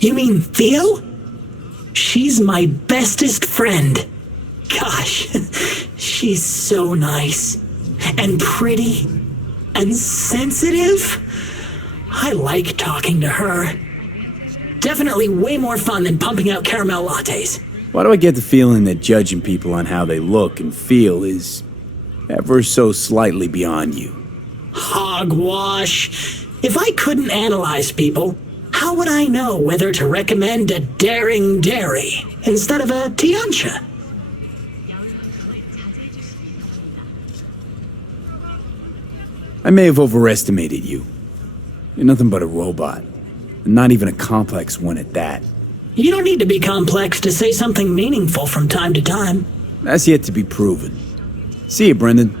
you mean Theo? She's my bestest friend. Gosh, she's so nice and pretty and sensitive. I like talking to her. Definitely way more fun than pumping out caramel lattes. Why do I get the feeling that judging people on how they look and feel is ever so slightly beyond you? Hogwash. If I couldn't analyze people, how would I know whether to recommend a daring dairy instead of a Tiancha? I may have overestimated you. You're nothing but a robot. And not even a complex one at that. You don't need to be complex to say something meaningful from time to time. That's yet to be proven. See you, Brendan.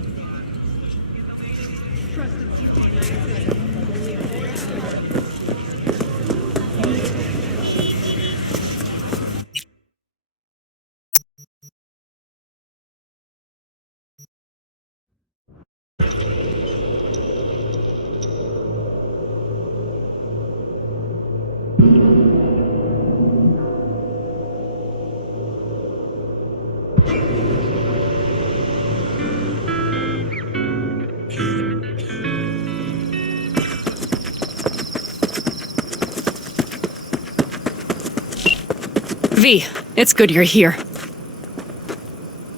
V, it's good you're here.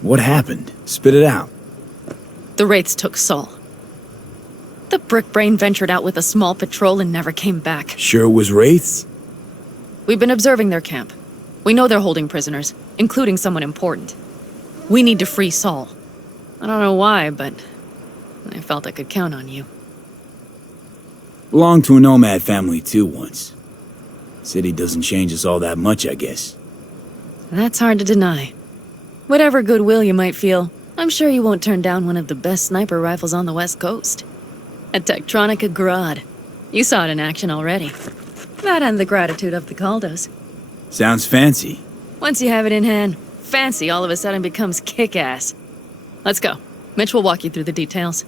What happened? Spit it out. The Wraiths took Saul. The brick brain ventured out with a small patrol and never came back. Sure it was Wraiths? We've been observing their camp. We know they're holding prisoners, including someone important. We need to free Saul. I don't know why, but I felt I could count on you. Belonged to a nomad family too once. City doesn't change us all that much, I guess. That's hard to deny. Whatever goodwill you might feel, I'm sure you won't turn down one of the best sniper rifles on the West Coast. A Tektronica Grad. You saw it in action already. That and the gratitude of the Caldos. Sounds fancy. Once you have it in hand, fancy all of a sudden becomes kick-ass. Let's go. Mitch will walk you through the details.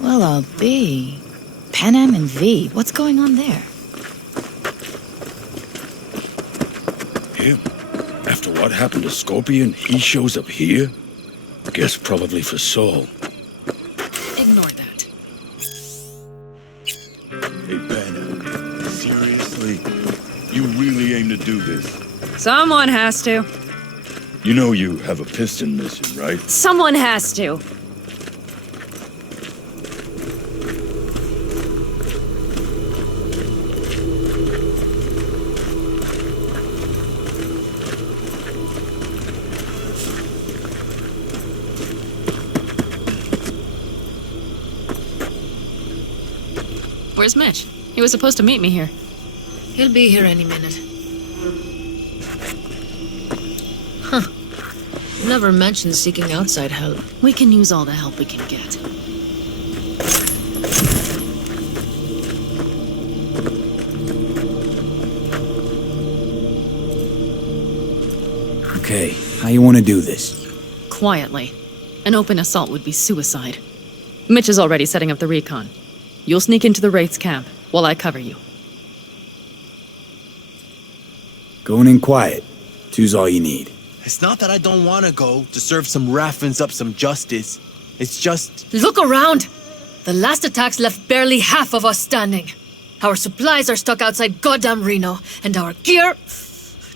Well, I'll be. Panem and V, what's going on there? Him? After what happened to Scorpion, he shows up here? Guess probably for Saul. Ignore that. Hey, Ben, seriously? You really aim to do this? Someone has to. You know you have a piston mission, right? Someone has to. Where's Mitch? He was supposed to meet me here. He'll be here any minute. Huh. Never mentioned seeking outside help. We can use all the help we can get. Okay, how you want to do this? Quietly. An open assault would be suicide. Mitch is already setting up the recon. You'll sneak into the Wraith's camp while I cover you. Going in quiet. Two's all you need. It's not that I don't want to go to serve some Raffins up some justice. It's just... Look around! The last attacks left barely half of us standing. Our supplies are stuck outside goddamn Reno, and our gear...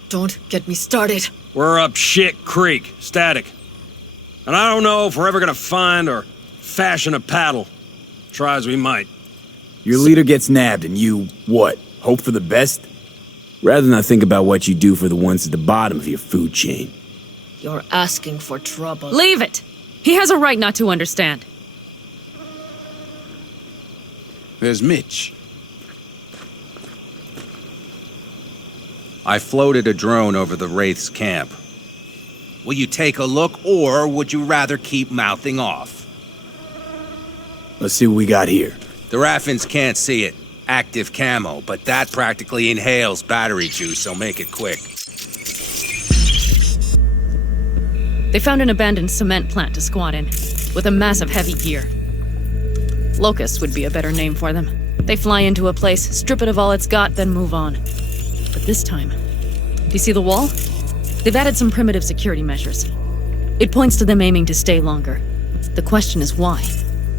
Don't get me started. We're up shit creek, static. And I don't know if we're ever gonna find or fashion a paddle. Try as we might. Your leader gets nabbed and you, what, hope for the best? Rather not think about what you do for the ones at the bottom of your food chain. You're asking for trouble. Leave it! He has a right not to understand. There's Mitch. I floated a drone over the Wraith's camp. Will you take a look, or would you rather keep mouthing off? Let's see what we got here. The Raffins can't see it. Active camo, but that practically inhales battery juice, so make it quick. They found an abandoned cement plant to squat in, with a massive heavy gear. Locusts would be a better name for them. They fly into a place, strip it of all it's got, then move on. But this time, do you see the wall? They've added some primitive security measures. It points to them aiming to stay longer. The question is why?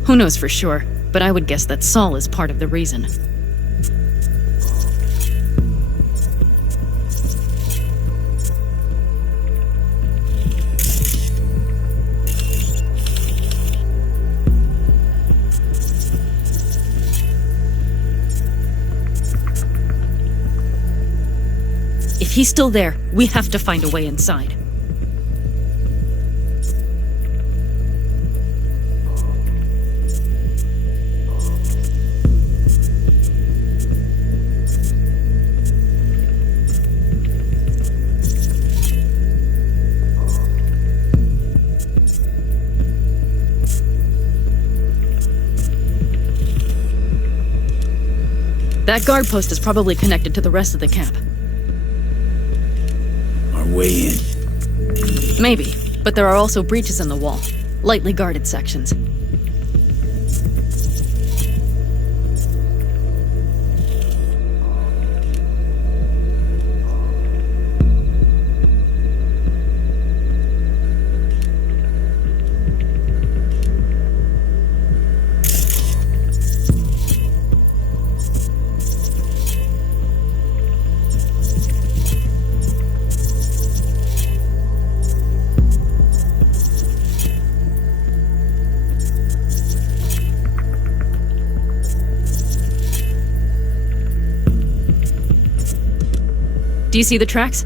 Who knows for sure, but I would guess that Saul is part of the reason. If he's still there, we have to find a way inside. That guard post is probably connected to the rest of the camp. Our way in. Maybe, but there are also breaches in the wall. Lightly guarded sections. Do you see the tracks?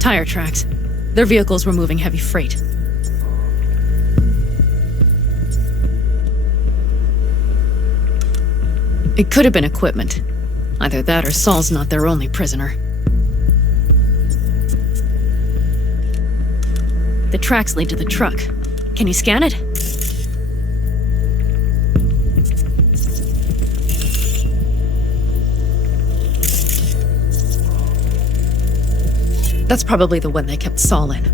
Tire tracks. Their vehicles were moving heavy freight. It could have been equipment. Either that or Saul's not their only prisoner. The tracks lead to the truck. Can you scan it? That's probably the one they kept Saul in.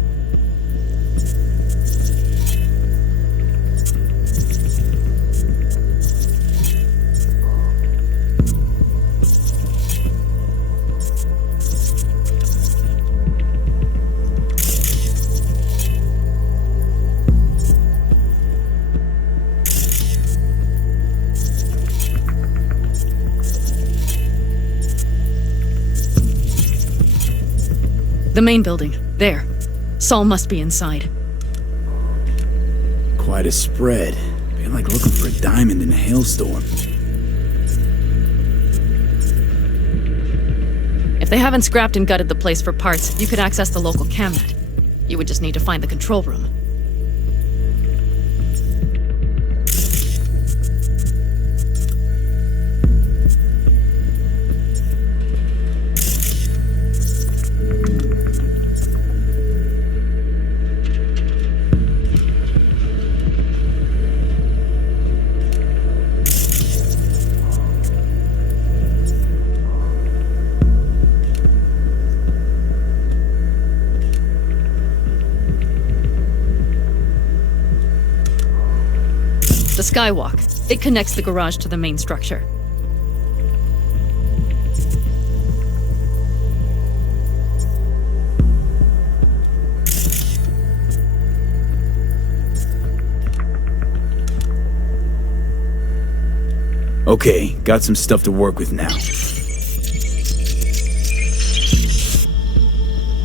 The main building. There. Saul must be inside. Quite a spread. Feel like looking for a diamond in a hailstorm. If they haven't scrapped and gutted the place for parts, you could access the local camnet. You would just need to find the control room. The skywalk. It connects the garage to the main structure. Okay, got some stuff to work with now.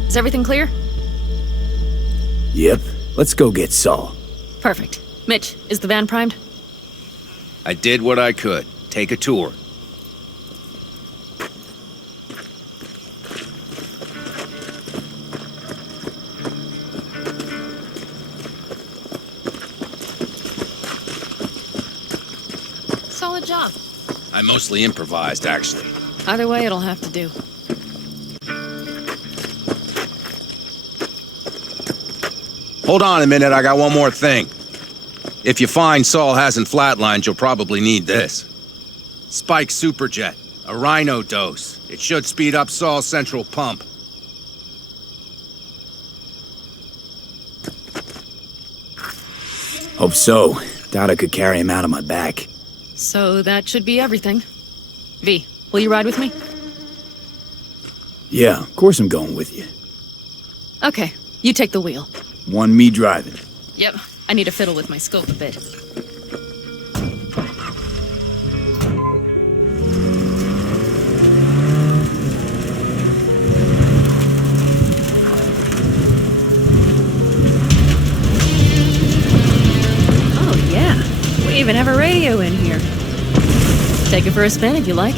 Is everything clear? Yep, let's go get Saul. Perfect. Mitch, is the van primed? I did what I could. Take a tour. Solid job. I mostly improvised, actually. Either way, it'll have to do. Hold on a minute, I got one more thing. If you find Saul hasn't flatlined, you'll probably need this. Spike Superjet, a rhino dose. It should speed up Saul's central pump. Hope so. Doubt I could carry him out on my back. So that should be everything. V, will you ride with me? Yeah, of course I'm going with you. Okay, you take the wheel. One me driving. Yep, I need to fiddle with my scope a bit. Oh yeah, we even have a radio in here. Take it for a spin if you like.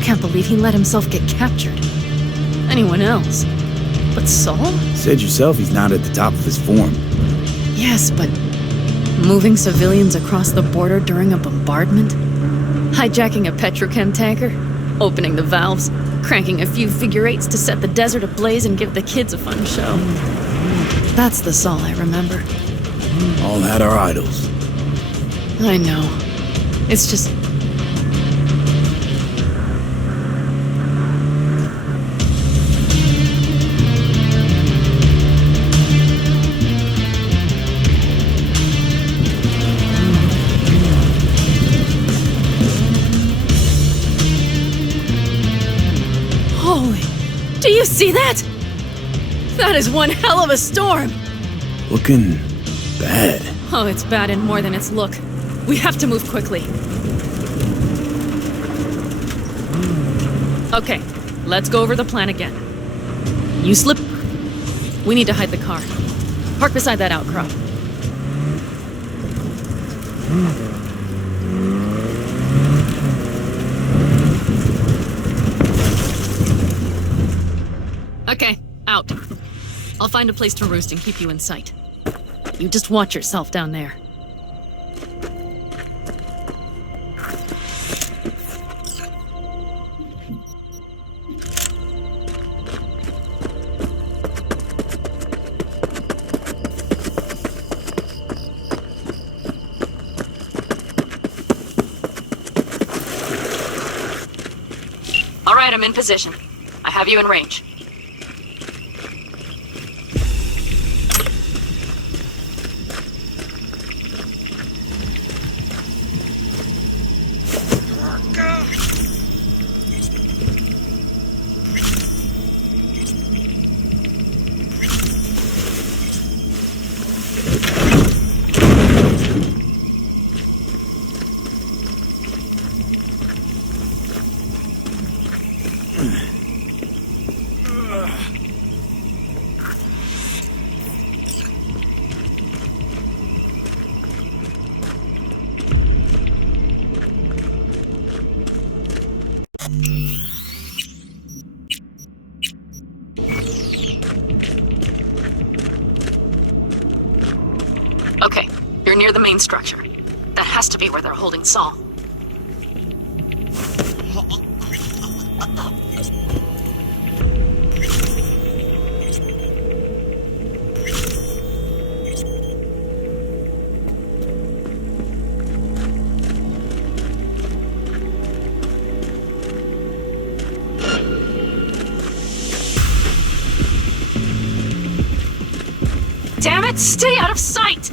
Can't believe he let himself get captured. Anyone else? But Saul? Said yourself he's not at the top of his form. Yes, but moving civilians across the border during a bombardment? Hijacking a petrochem tanker? Opening the valves? Cranking a few figure eights to set the desert ablaze and give the kids a fun show? That's the Saul I remember. All had our idols. I know. It's just... Do you see that? That is one hell of a storm! Looking bad. Oh, it's bad in more than its look. We have to move quickly. Okay, let's go over the plan again. You slip... We need to hide the car. Park beside that outcrop. Okay, out. I'll find a place to roost and keep you in sight. You just watch yourself down there. All right, I'm in position. I have you in range. the main structure. That has to be where they're holding Saul. Damn it! Stay out of sight!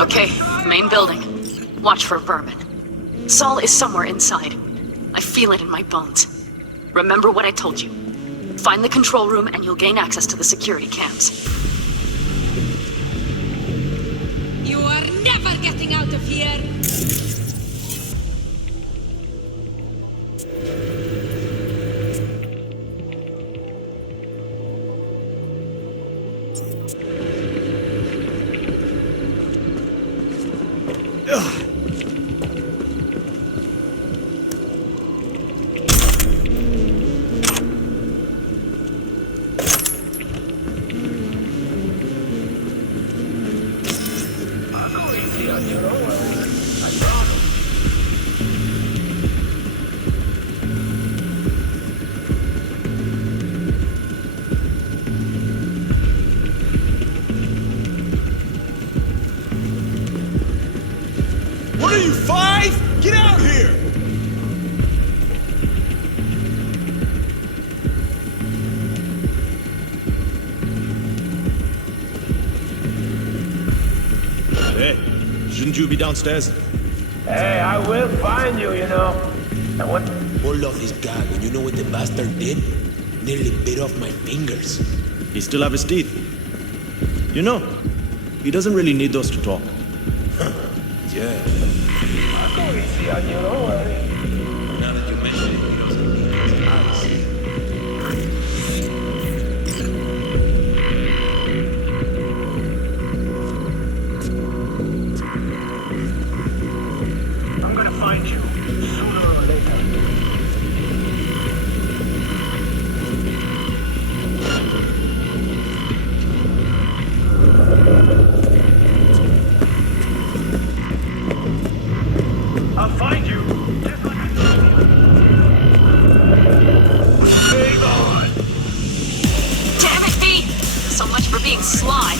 Okay, main building. Watch for vermin. Saul is somewhere inside. I feel it in my bones. Remember what I told you. Find the control room and you'll gain access to the security cams. You are never getting out of here! What are you, 5? Get out here! Hey, shouldn't you be downstairs? Hey, I will find you, you know. Now what? Hold off this guy when you know what the bastard did? Nearly bit off my fingers. He still have his teeth. You know, he doesn't really need those to talk. Yeah. I'll go easy on you, don't worry. Now that you mention it, he doesn't need his eyes. I'm gonna find you, sooner or later. I'll find you. Just like I told you. Save on. Damn it, V! So much for being sly.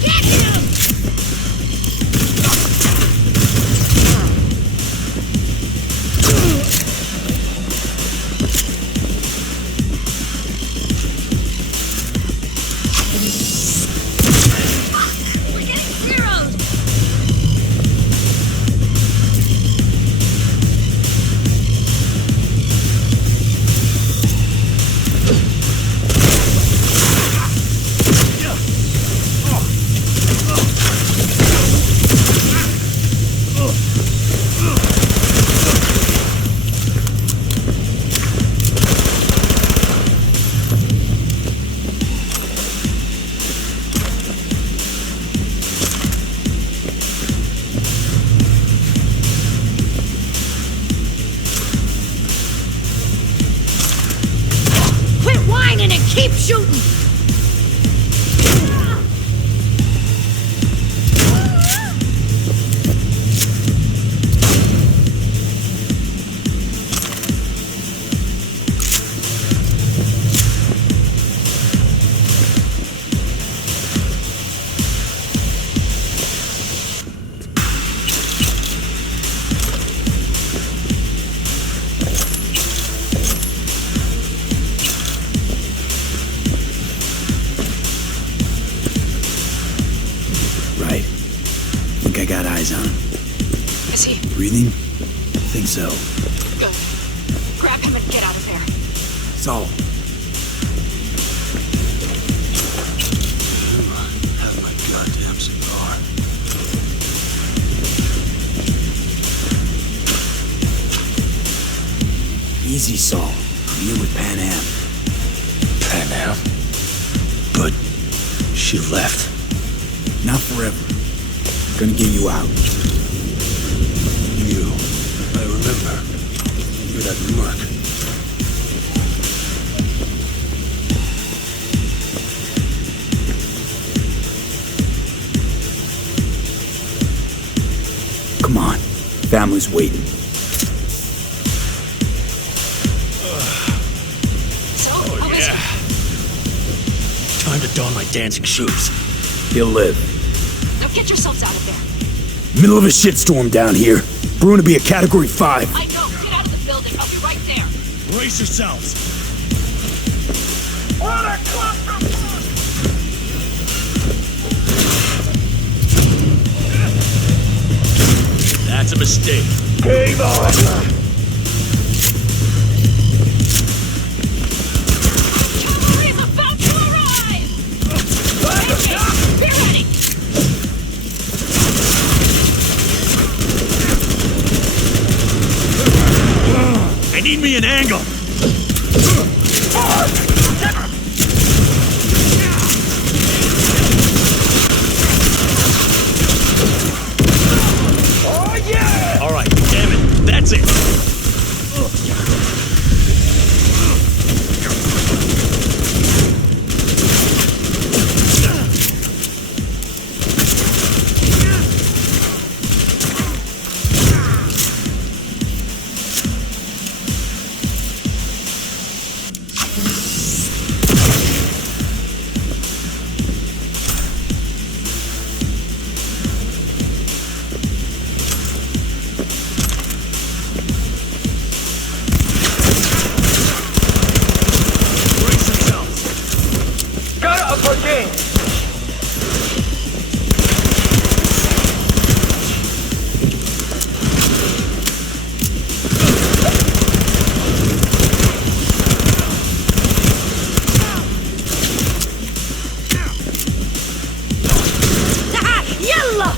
Get him! We're getting zeroed! Quit whining and keep shooting! Right. Think I got eyes on him. Is he? Breathing? Think so. Good. Grab him and get out of there. Saul. Have my gun. Easy, Saul. I'm here with Pan Am. Pan Am? But she left. Not forever. Gonna get you out. You. I remember. You're that merc. Come on. Family's waiting. Time to don my dancing shoes. He'll live. Now get yourselves out of there. Middle of a shitstorm down here. Brewing to be a Category 5. I know. Get out of the building. I'll be right there. Brace yourselves. What a clusterfuck! That's a mistake. Game on! Cavalry is about to arrive! Be ready! I need me an angle. Oh yeah! All right, damn it. That's it. Gotta up our game! Yalla!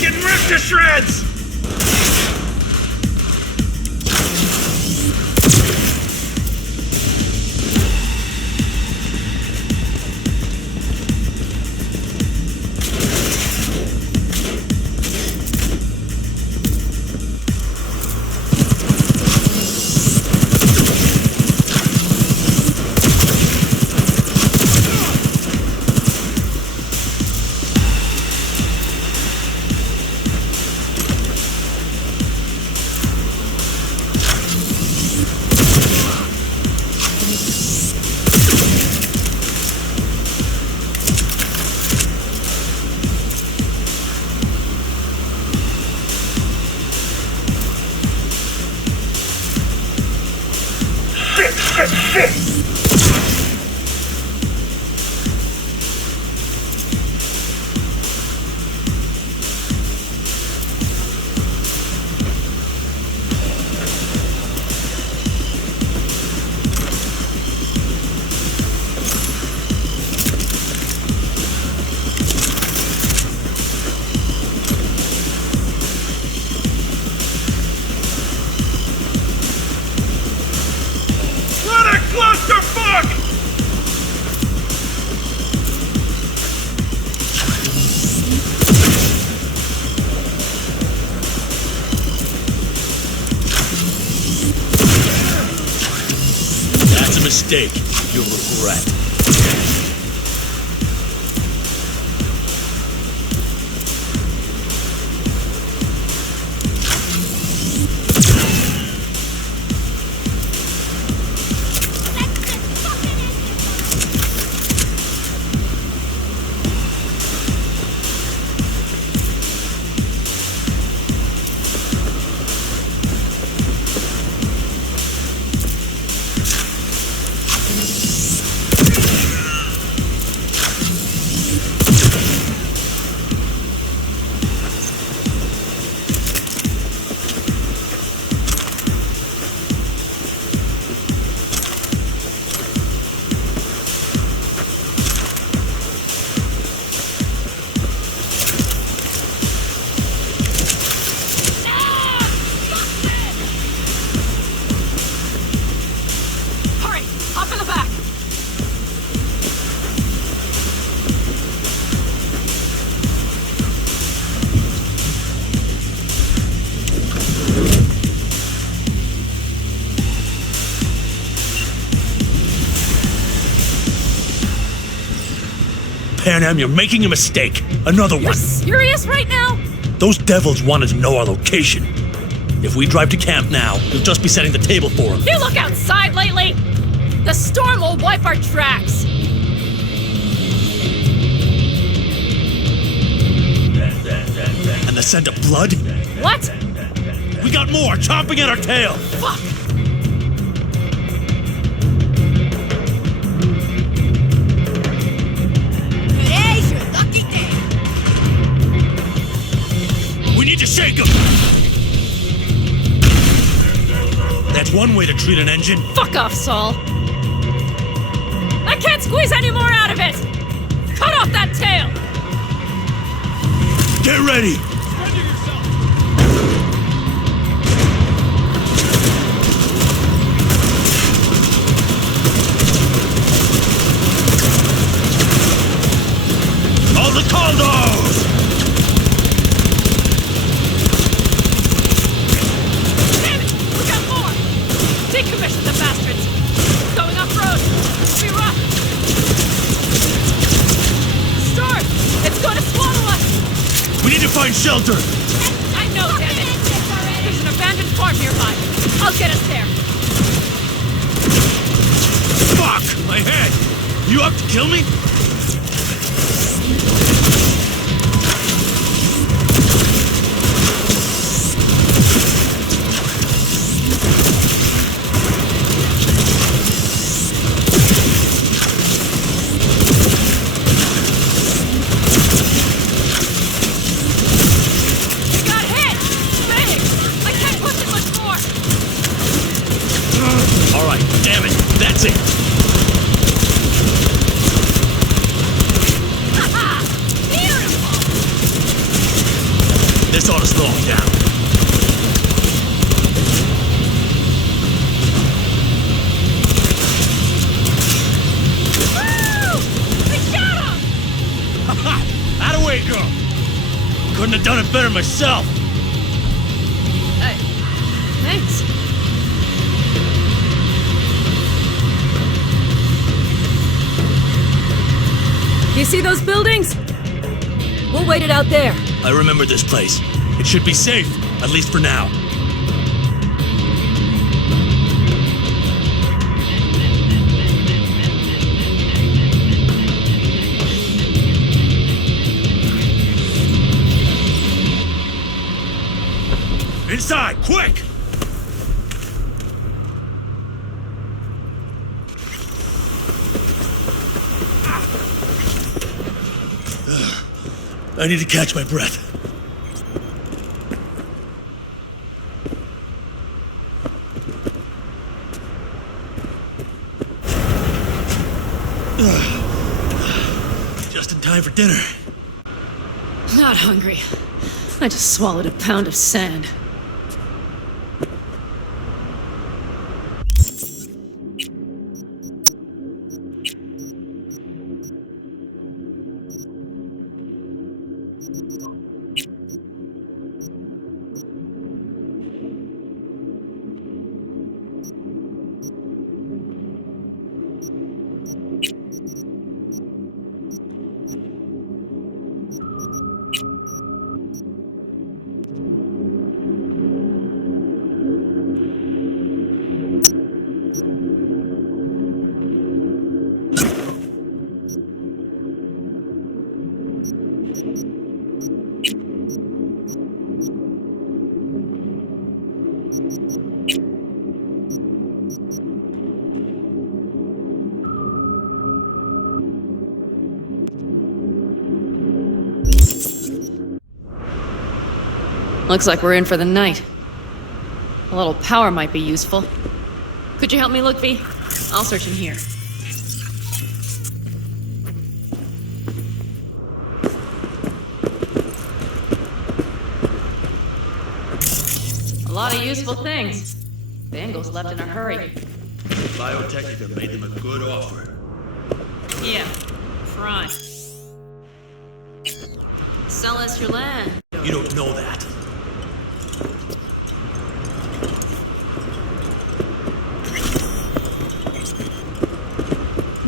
Getting ripped to shreds! What a clusterfuck! That's a mistake. You'll regret. Panam, you're making a mistake. Another one. Serious right now? Those devils wanted to know our location. If we drive to camp now, you'll just be setting the table for them. You look outside lately? The storm will wipe our tracks. And the scent of blood? What? We got more chomping at our tail. Fuck! Today's your lucky day. We need to shake them. That's one way to treat an engine. Fuck off, Saul. I can't squeeze any more out of it. Cut off that tail. Get ready. All the condos! Damn it! We got more! Decommission the bastards! Going off-road! Be rough! Storm! It's going to swallow us! We need to find shelter! I know, damn it! There's an abandoned farm nearby. I'll get us there. Fuck! My head! You up to kill me? This ought to slow him down. Woo! We got him! Ha! Attaway, girl! Couldn't have done it better myself. Hey, thanks. You see those buildings? We'll wait it out there. I remember this place. It should be safe, at least for now. Inside, quick! I need to catch my breath. Just in time for dinner. Not hungry. I just swallowed a pound of sand. Looks like we're in for the night. A little power might be useful. Could you help me look, V? I'll search in here. A lot of useful things. Bangles left in a hurry. Biotechnica made them a good offer. Yeah, prime. Sell us your land. You don't know that.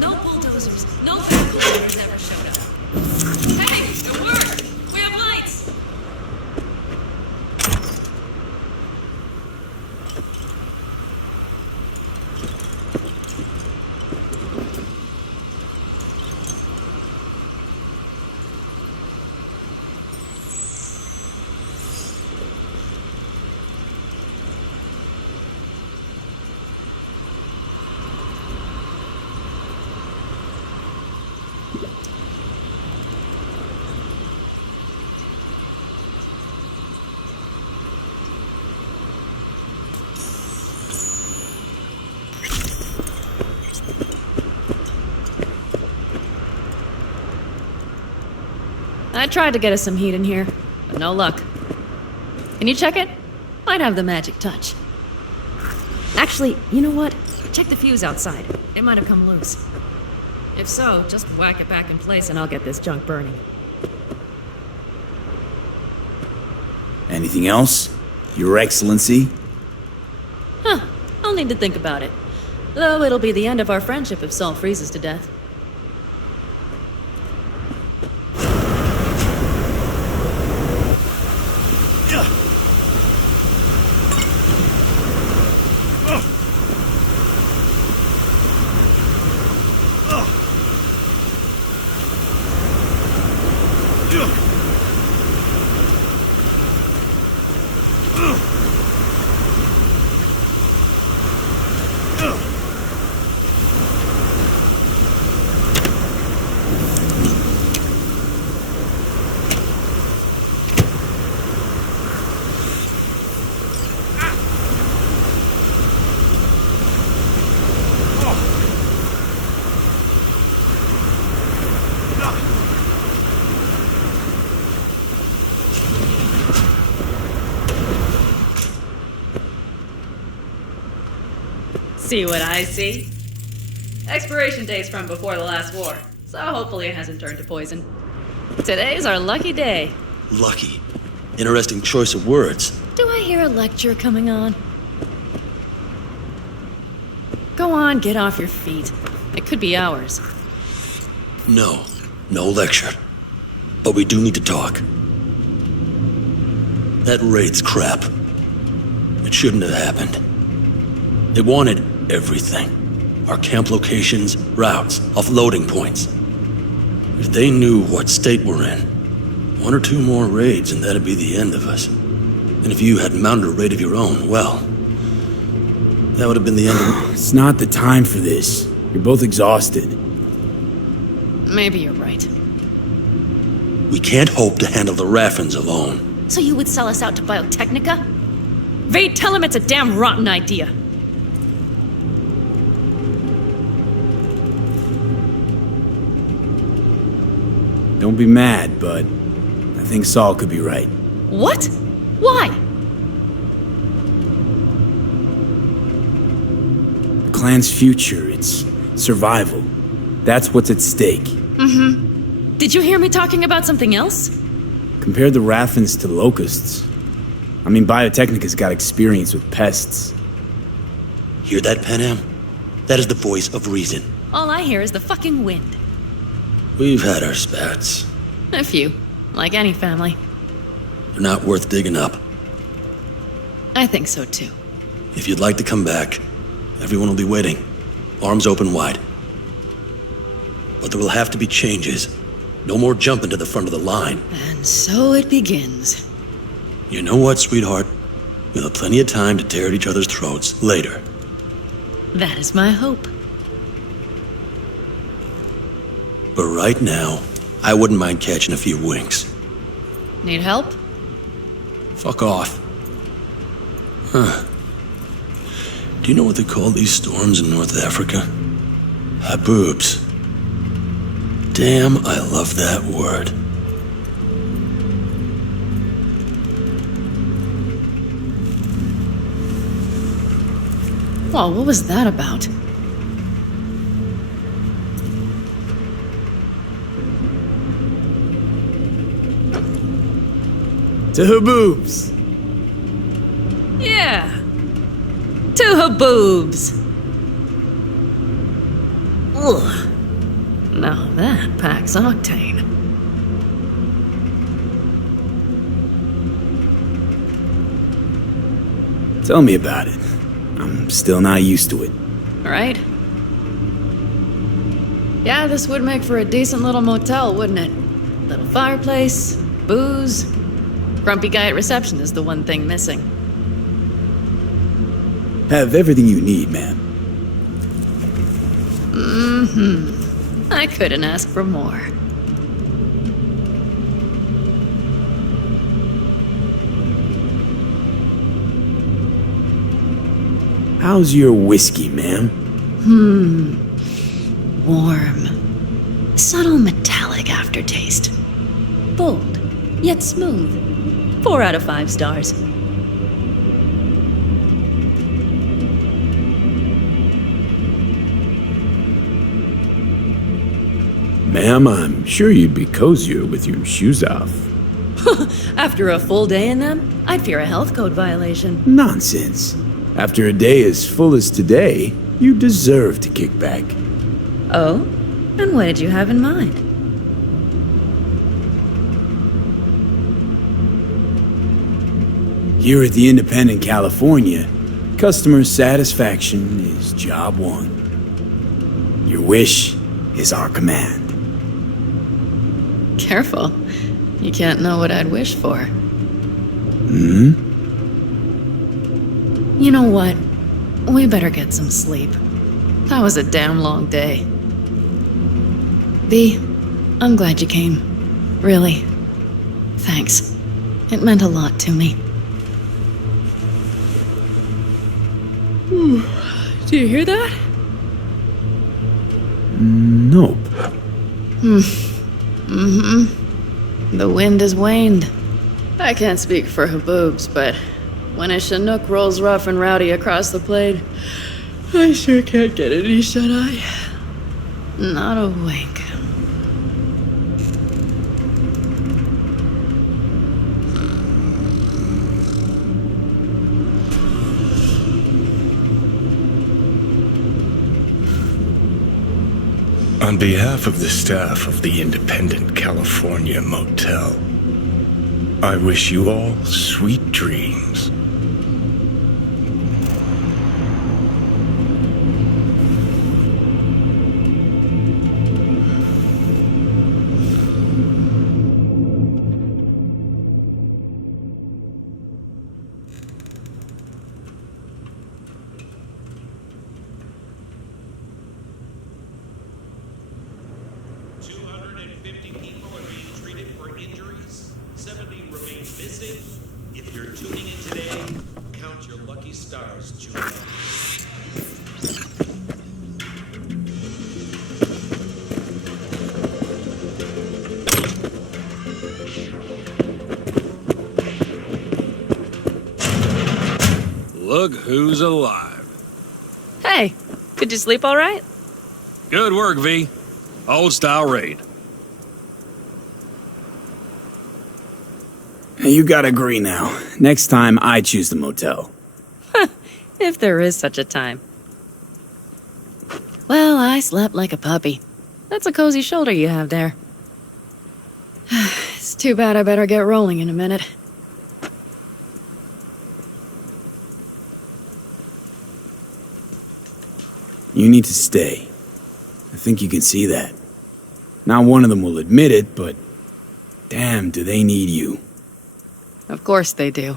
No bulldozers, no backhoes ever showed up. I tried to get us some heat in here, but no luck. Can you check it? Might have the magic touch. Actually, you know what? Check the fuse outside. It might have come loose. If so, just whack it back in place and I'll get this junk burning. Anything else? Your Excellency? Huh. I'll need to think about it. Though it'll be the end of our friendship if Saul freezes to death. See what I see? Expiration date's from before the last war, so hopefully it hasn't turned to poison. Today's our lucky day. Lucky. Interesting choice of words. Do I hear a lecture coming on? Go on, get off your feet. It could be hours. No lecture. But we do need to talk. That raid's crap. It shouldn't have happened. They wanted everything. Our camp locations, routes, offloading points. If they knew what state we're in, 1 or 2 more raids and that'd be the end of us. And if you had mounted a raid of your own, well, that would have been the end of... It's not the time for this. You're both exhausted. Maybe you're right. We can't hope to handle the Raffens alone. So you would sell us out to Biotechnica? Vade, tell him it's a damn rotten idea. Don't be mad, but I think Saul could be right. What? Why? The clan's future, its survival. That's what's at stake. Mm-hmm. Did you hear me talking about something else? Compared the Raffens to locusts. I mean, Biotechnica's got experience with pests. Hear that, Panam? That is the voice of reason. All I hear is the fucking wind. We've had our spats. A few. Like any family. They're not worth digging up. I think so, too. If you'd like to come back, everyone will be waiting. Arms open wide. But there will have to be changes. No more jumping to the front of the line. And so it begins. You know what, sweetheart? We'll have plenty of time to tear at each other's throats later. That is my hope. But right now, I wouldn't mind catching a few winks. Need help? Fuck off. Huh. Do you know what they call these storms in North Africa? Haboobs. Damn, I love that word. Whoa, what was that about? To Haboobs! Yeah. To Haboobs. Ugh. Now that packs octane. Tell me about it. I'm still not used to it. Right? Yeah, this would make for a decent little motel, wouldn't it? Little fireplace, booze. Grumpy guy at reception is the one thing missing. Have everything you need, ma'am. Mm-hmm. I couldn't ask for more. How's your whiskey, ma'am? Warm. Subtle metallic aftertaste. Bold, yet smooth. 4 out of 5 stars. Ma'am, I'm sure you'd be cozier with your shoes off. After a full day in them, I'd fear a health code violation. Nonsense. After a day as full as today, you deserve to kick back. Oh? And what did you have in mind? Here at the Independent California, customer satisfaction is job one. Your wish is our command. Careful. You can't know what I'd wish for. Hmm? You know what? We better get some sleep. That was a damn long day. B, I'm glad you came. Really. Thanks. It meant a lot to me. Do you hear that? Nope. The wind has waned. I can't speak for Haboobs, but when a Chinook rolls rough and rowdy across the plain, I sure can't get any shut-eye. Not a wink. On behalf of the staff of the Independent California Motel, I wish you all sweet dreams. If you're tuning in today, count your lucky stars, Judy. Look who's alive. Hey, did you sleep all right? Good work, V. Old style raid. You gotta agree now. Next time, I choose the motel. If there is such a time. Well, I slept like a puppy. That's a cozy shoulder you have there. It's too bad I better get rolling in a minute. You need to stay. I think you can see that. Not one of them will admit it, but damn, do they need you. Of course they do.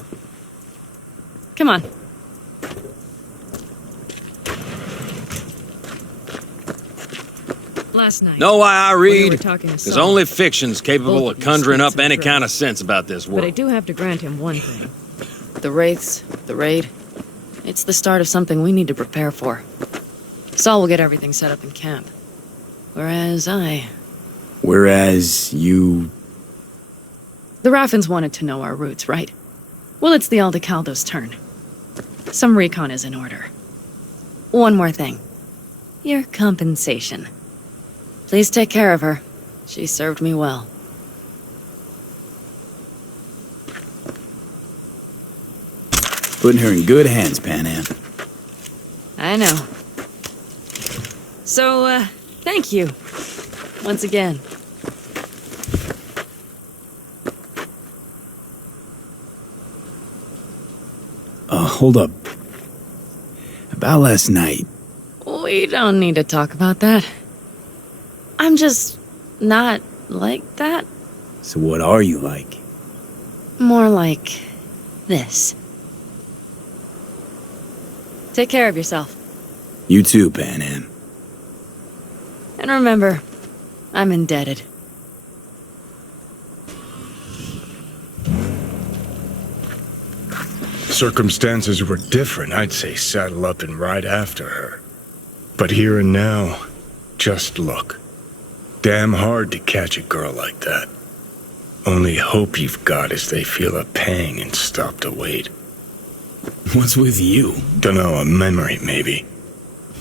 Come on. Last night. Know why I read? we were talking to Because Saul, only fiction's capable both of of you conjuring speak up some any truth. kind of sense about this But I world. do have to grant him one thing. The Wraiths, the raid, it's the start of something we need to prepare for. Saul will get everything set up in camp. Whereas you... The Raffins wanted to know our roots, right? Well, it's the Aldecaldo's turn. Some recon is in order. One more thing. Your compensation. Please take care of her. She served me well. Putting her in good hands, Pan Am. I know. So, thank you. Once again. Hold up. About last night. We don't need to talk about that. I'm just not like that. So what are you like? More like this. Take care of yourself. You too, Pan Am. And remember, I'm indebted. Circumstances were different, I'd say saddle up and ride after her. But here and now, just look. Damn hard to catch a girl like that. Only hope you've got is they feel a pang and stop to wait. What's with you? Dunno, a memory maybe.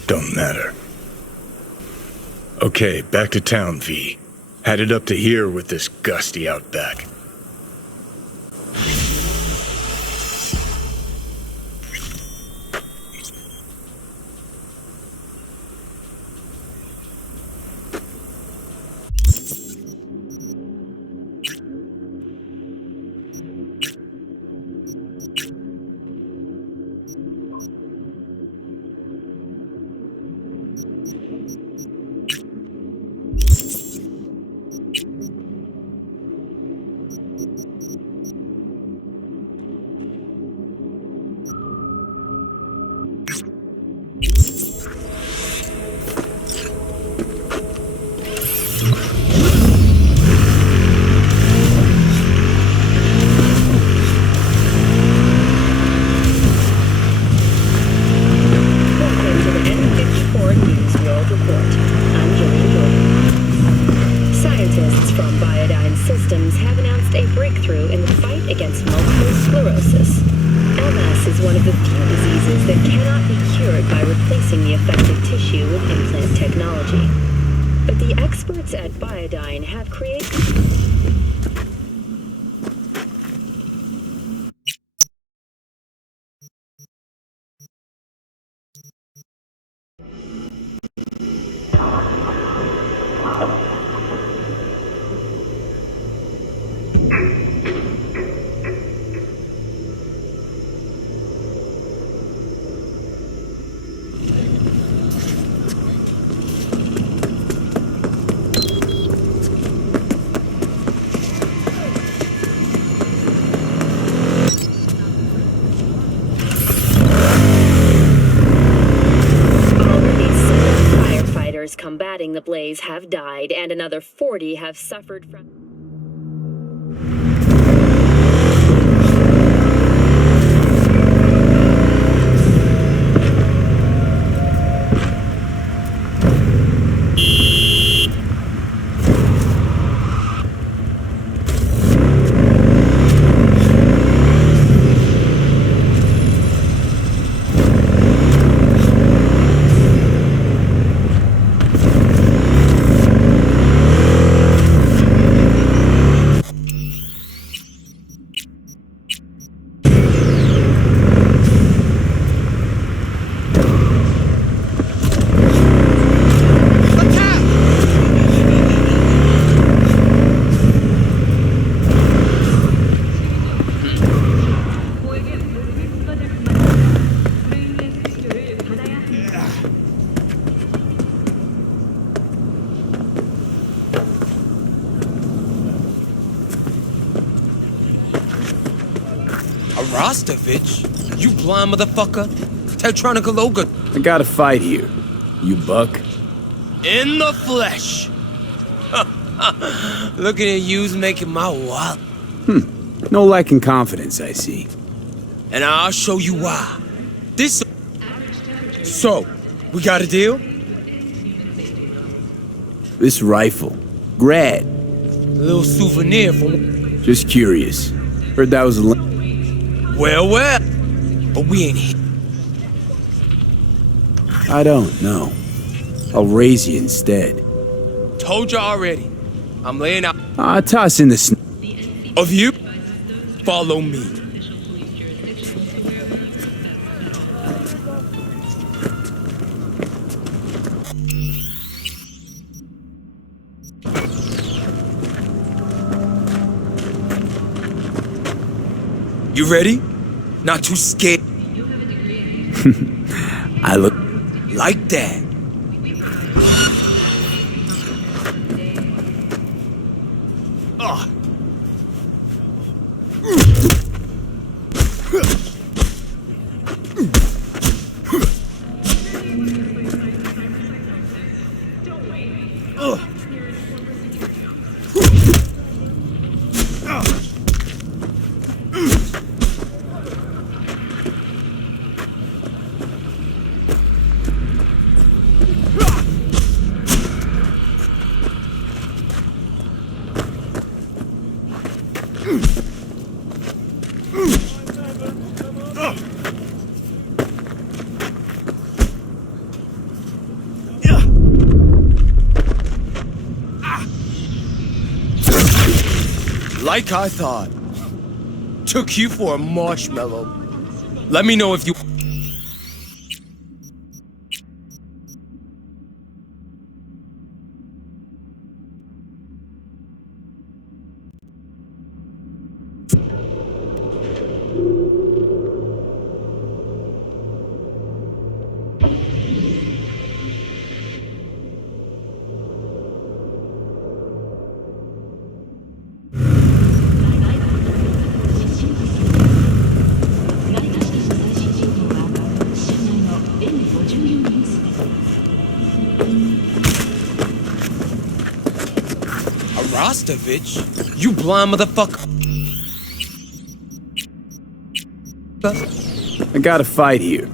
Don't matter. Okay, back to town, V. Headed up to here with this gusty outback. Combating the blaze have died, and another 40 have suffered from... Rostovich? You blind motherfucker? Tetronica Loga. I got a fight here. You buck? In the flesh. Looking at you's making my wallet. No lacking confidence, I see. And I'll show you why. This... So, we got a deal? This rifle. Grad. A little souvenir from... Just curious. Heard that was a... Well, but we ain't here. I don't know. I'll raise you instead. Told you already. I'm laying out... Toss in the Of you, follow me. You ready? Not too scared. I look like that. Like I thought. Took you for a marshmallow. Let me know if you... Rostovich? You blind motherfucker. I got a fight here.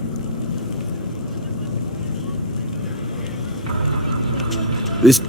This...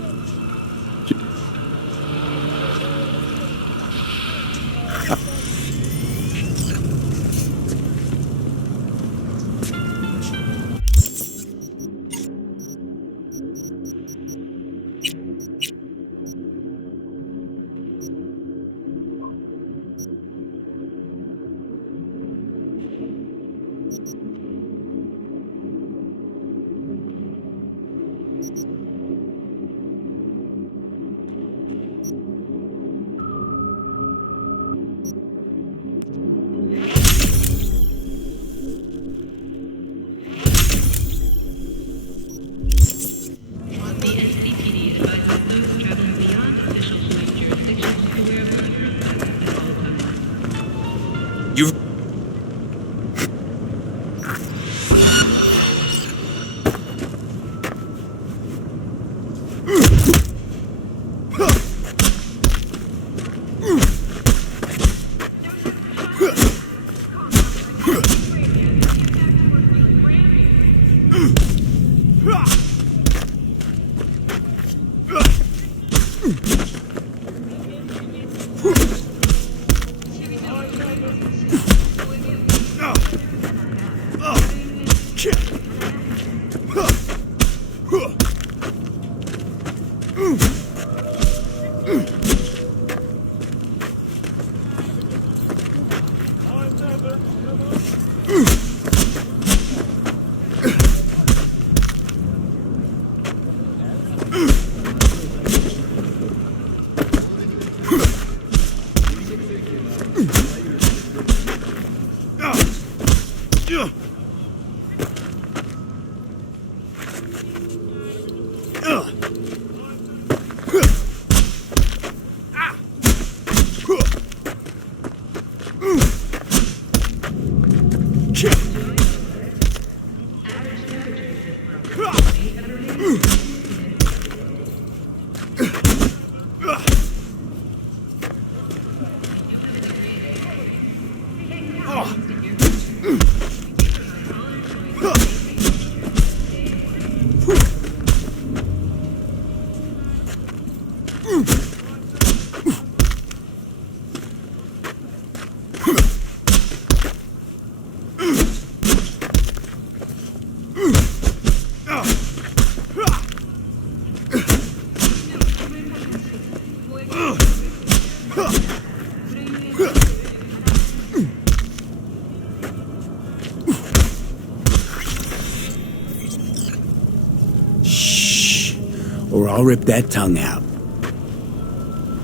Or I'll rip that tongue out.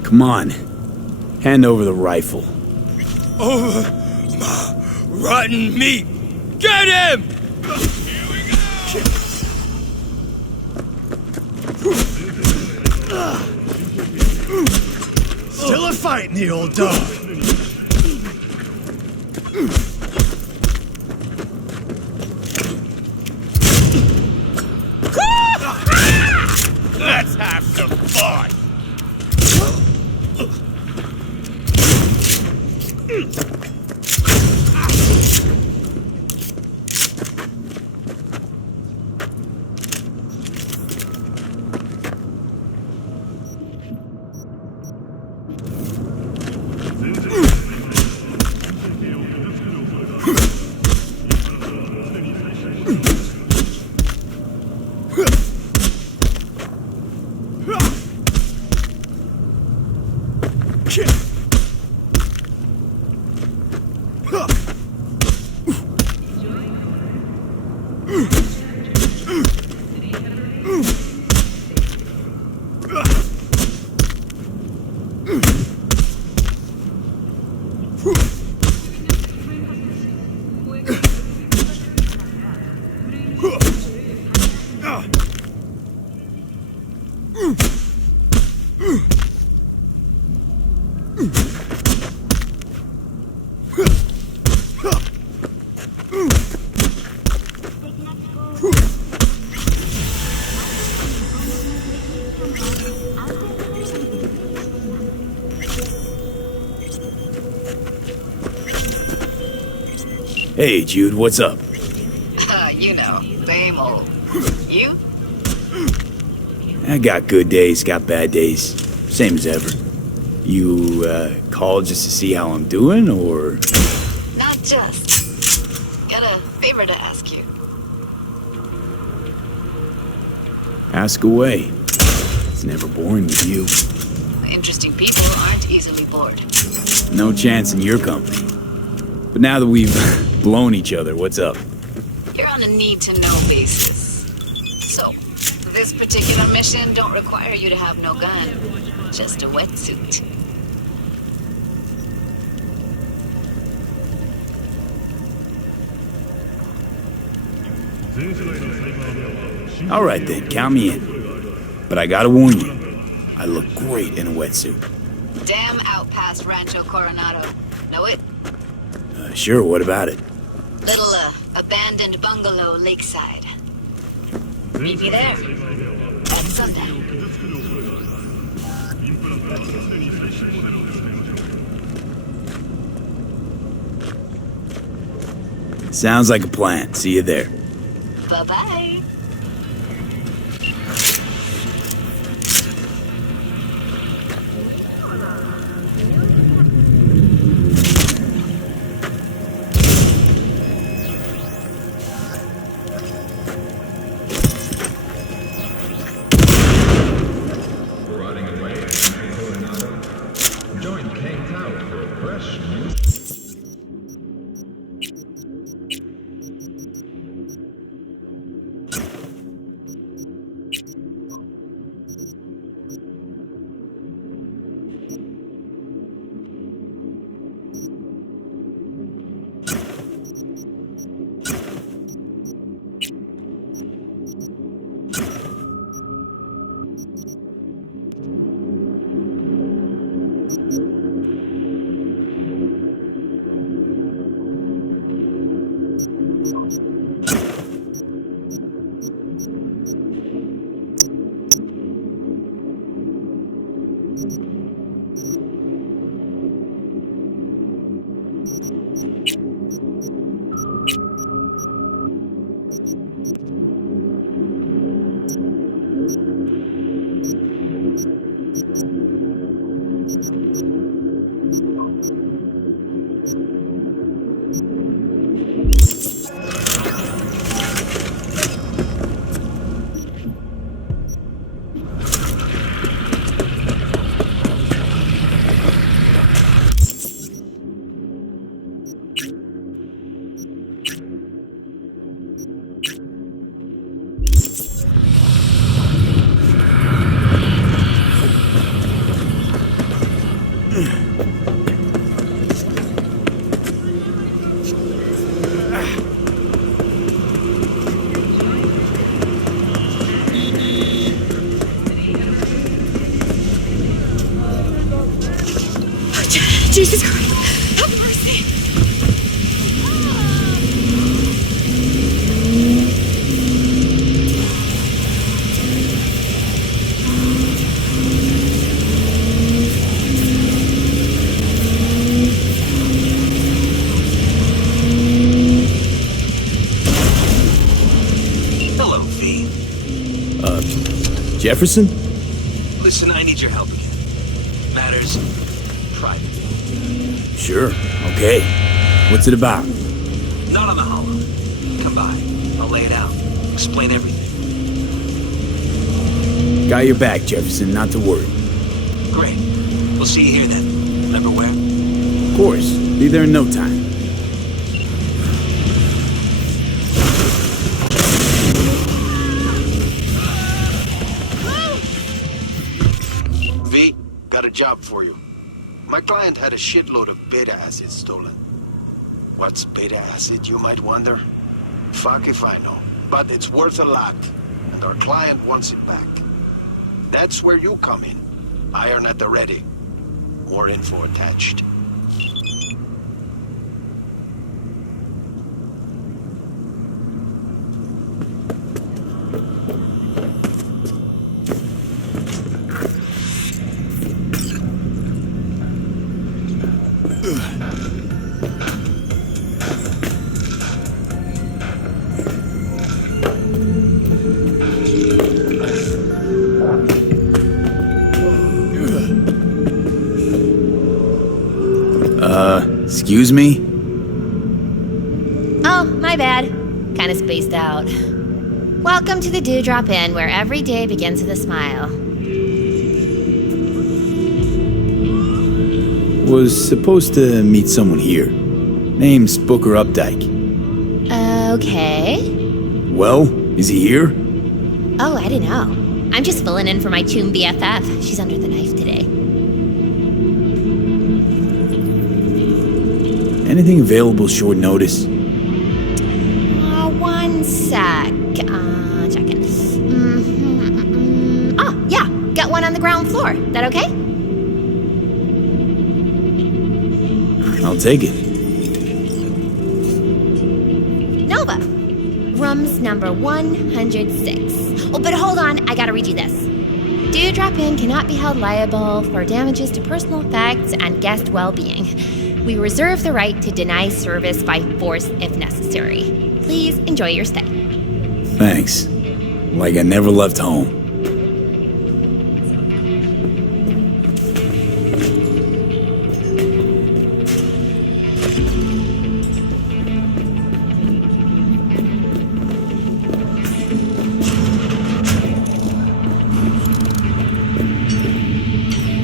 Come on. Hand over the rifle. Over my rotten meat! Get him! Still a fight in the old dog. Let's have some fun! Hey, Jude, what's up? You know, same old. You? I got good days, got bad days. Same as ever. You, called just to see how I'm doing, or...? Not just. Got a favor to ask you. Ask away. It's never boring with you. Interesting people aren't easily bored. No chance in your company. But now that we've blown each other, what's up? You're on a need-to-know basis. So, this particular mission don't require you to have no gun. Just a wetsuit. All right then, count me in. But I gotta warn you, I look great in a wetsuit. Damn out past Rancho Coronado. Know it? Sure, what about it? Little, abandoned bungalow lakeside. Meet me there. At sundown. Sounds like a plan. See you there. Bye-bye. Jesus Christ, have mercy! Hello, V. Jefferson? Listen, I need your help again. Matters private. Sure, okay. What's it about? Not on the hollow. Come by. I'll lay it out. Explain everything. Got your back, Jefferson, not to worry. Great. We'll see you here then. Remember where? Of course. Be there in no time. got a job for you. My client had a shitload of beta acid stolen. What's beta acid, you might wonder? Fuck if I know. But it's worth a lot, and our client wants it back. That's where you come in. Iron at the ready. More info attached. Excuse me? Oh, my bad. Kinda spaced out. Welcome to the Dewdrop Inn, where every day begins with a smile. Was supposed to meet someone here. Name's Booker Updike. Okay. Well, is he here? Oh, I don't know. I'm just filling in for my Toon BFF. She's under the knife today. Anything available short notice? One sec. Checking. Oh, yeah. Got one on the ground floor. That okay? I'll take it. Nova. Room's number 106. Oh, but hold on. I gotta read you this. Dewdrop Inn cannot be held liable for damages to personal effects and guest well-being. We reserve the right to deny service by force if necessary. Please enjoy your stay. Thanks. Like I never left home.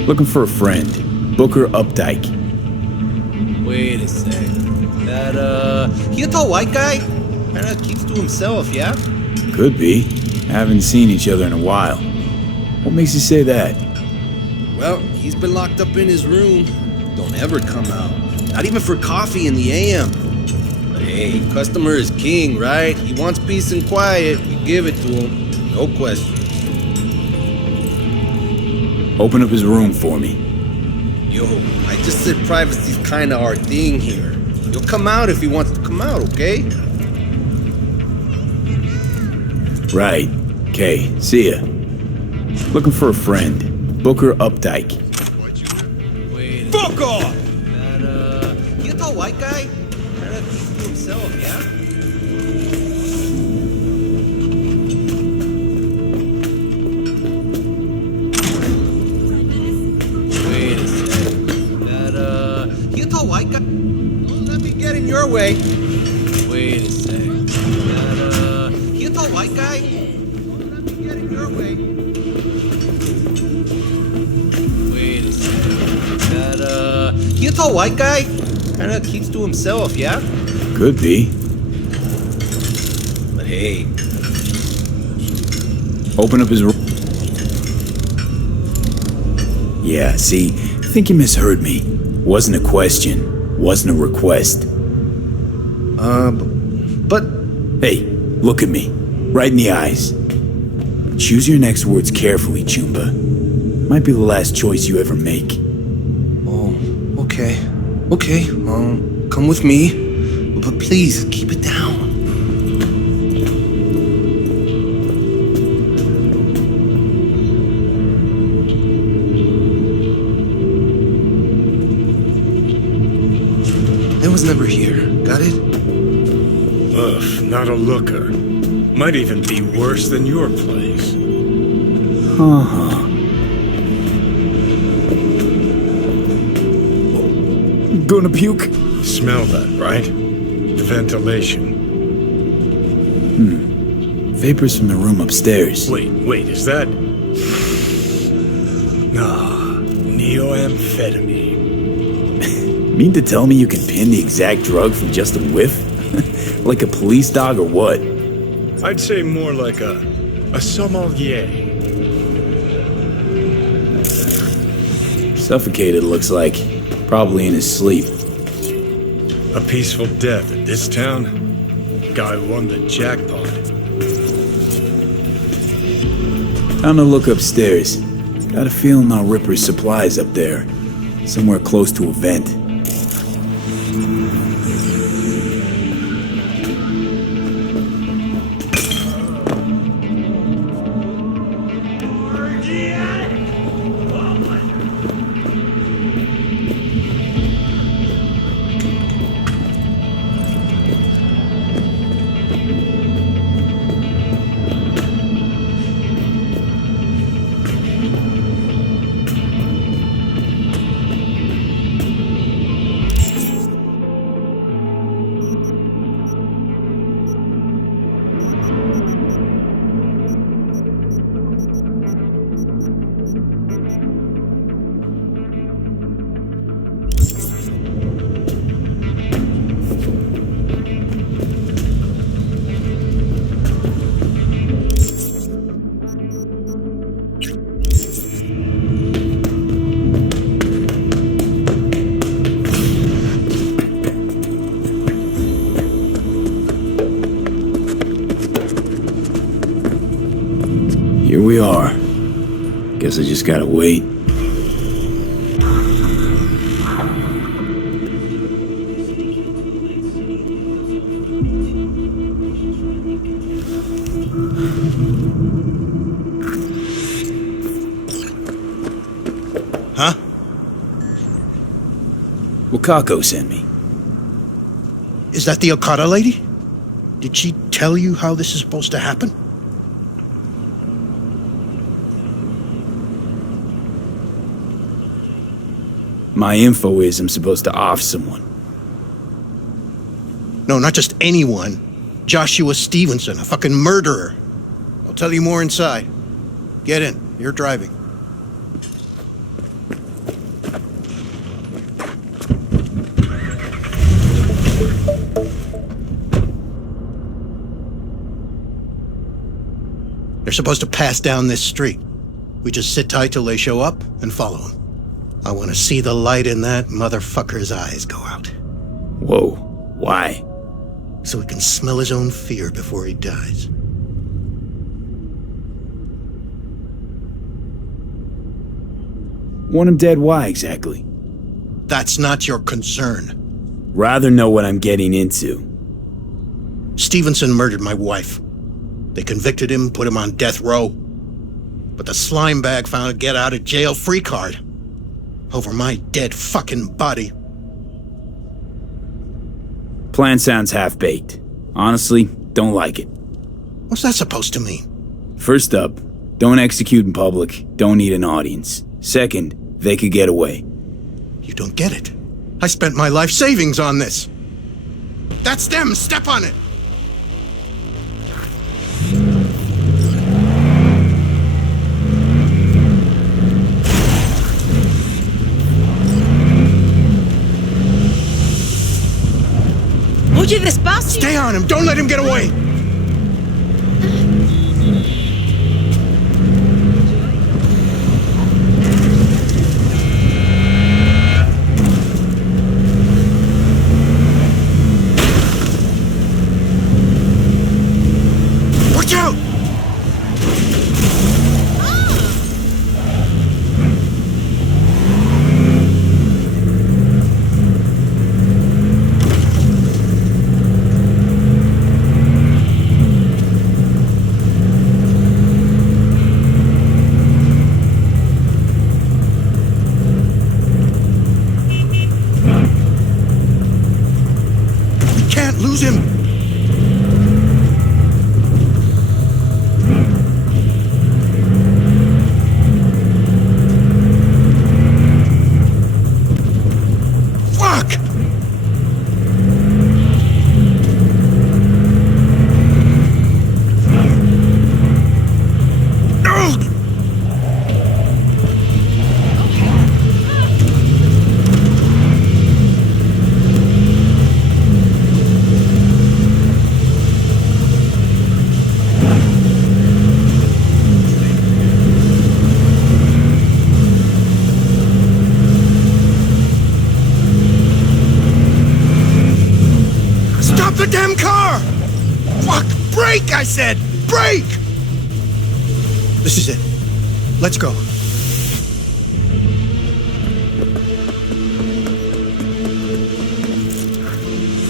Looking for a friend. Booker Updike. Wait a sec. That, he a tall white guy? Kinda keeps to himself, yeah? Could be. Haven't seen each other in a while. What makes you say that? Well, he's been locked up in his room. Don't ever come out. Not even for coffee in the AM. But hey, customer is king, right? He wants peace and quiet. You give it to him. No question. Open up his room for me. Yo, I just said privacy's kinda our thing here. He'll come out if he wants to come out, okay? Right. Okay, see ya. Looking for a friend. Booker Updike. Fuck off! That, he a tall white guy? Kinda keeps to himself, yeah? Wait a sec. That, he a tall white guy? Don't let me get in your way. Wait a sec. That, he a tall white guy? Don't let me get in your way. Wait a sec. That, he a tall white guy? Kinda keeps to himself, yeah? Could be. But hey. Open up his room. Yeah, see, I think you misheard me. Wasn't a question. Wasn't a request. But... Hey, look at me. Right in the eyes. Choose your next words carefully, Chumba. Might be the last choice you ever make. Oh, okay. Okay, come with me. But please, keep it down. I was never here. Got it? Ugh, not a looker. Might even be worse than your place. Uh-huh. Gonna puke? Smell that, right? The ventilation. Vapors from the room upstairs. Wait, is that... Nah, neoamphetamine. Mean to tell me you can pin the exact drug from just a whiff? Like a police dog or what? I'd say more like a sommelier. Suffocated, looks like. Probably in his sleep. A peaceful death at this town? Guy won the jackpot. Time to look upstairs. Got a feeling I'll rip her supplies up there. Somewhere close to a vent. Here we are. Guess I just gotta wait. Huh? Wakako sent me. Is that the Okada lady? Did she tell you how this is supposed to happen? My info is I'm supposed to off someone. No, not just anyone. Joshua Stevenson, a fucking murderer. I'll tell you more inside. Get in. You're driving. They're supposed to pass down this street. We just sit tight till they show up and follow them. I want to see the light in that motherfucker's eyes go out. Whoa. Why? So he can smell his own fear before he dies. Want him dead, why exactly? That's not your concern. Rather know what I'm getting into. Stevenson murdered my wife. They convicted him, put him on death row. But the slime bag found a get-out-of-jail-free card. Over my dead fucking body. Plan sounds half-baked. Honestly, don't like it. What's that supposed to mean? First up, don't execute in public, don't need an audience. Second, they could get away. You don't get it. I spent my life savings on this. That's them, step on it! Oye, despacio. Stay on him, don't let him get away! Watch out! I said! Break! This is it. Let's go.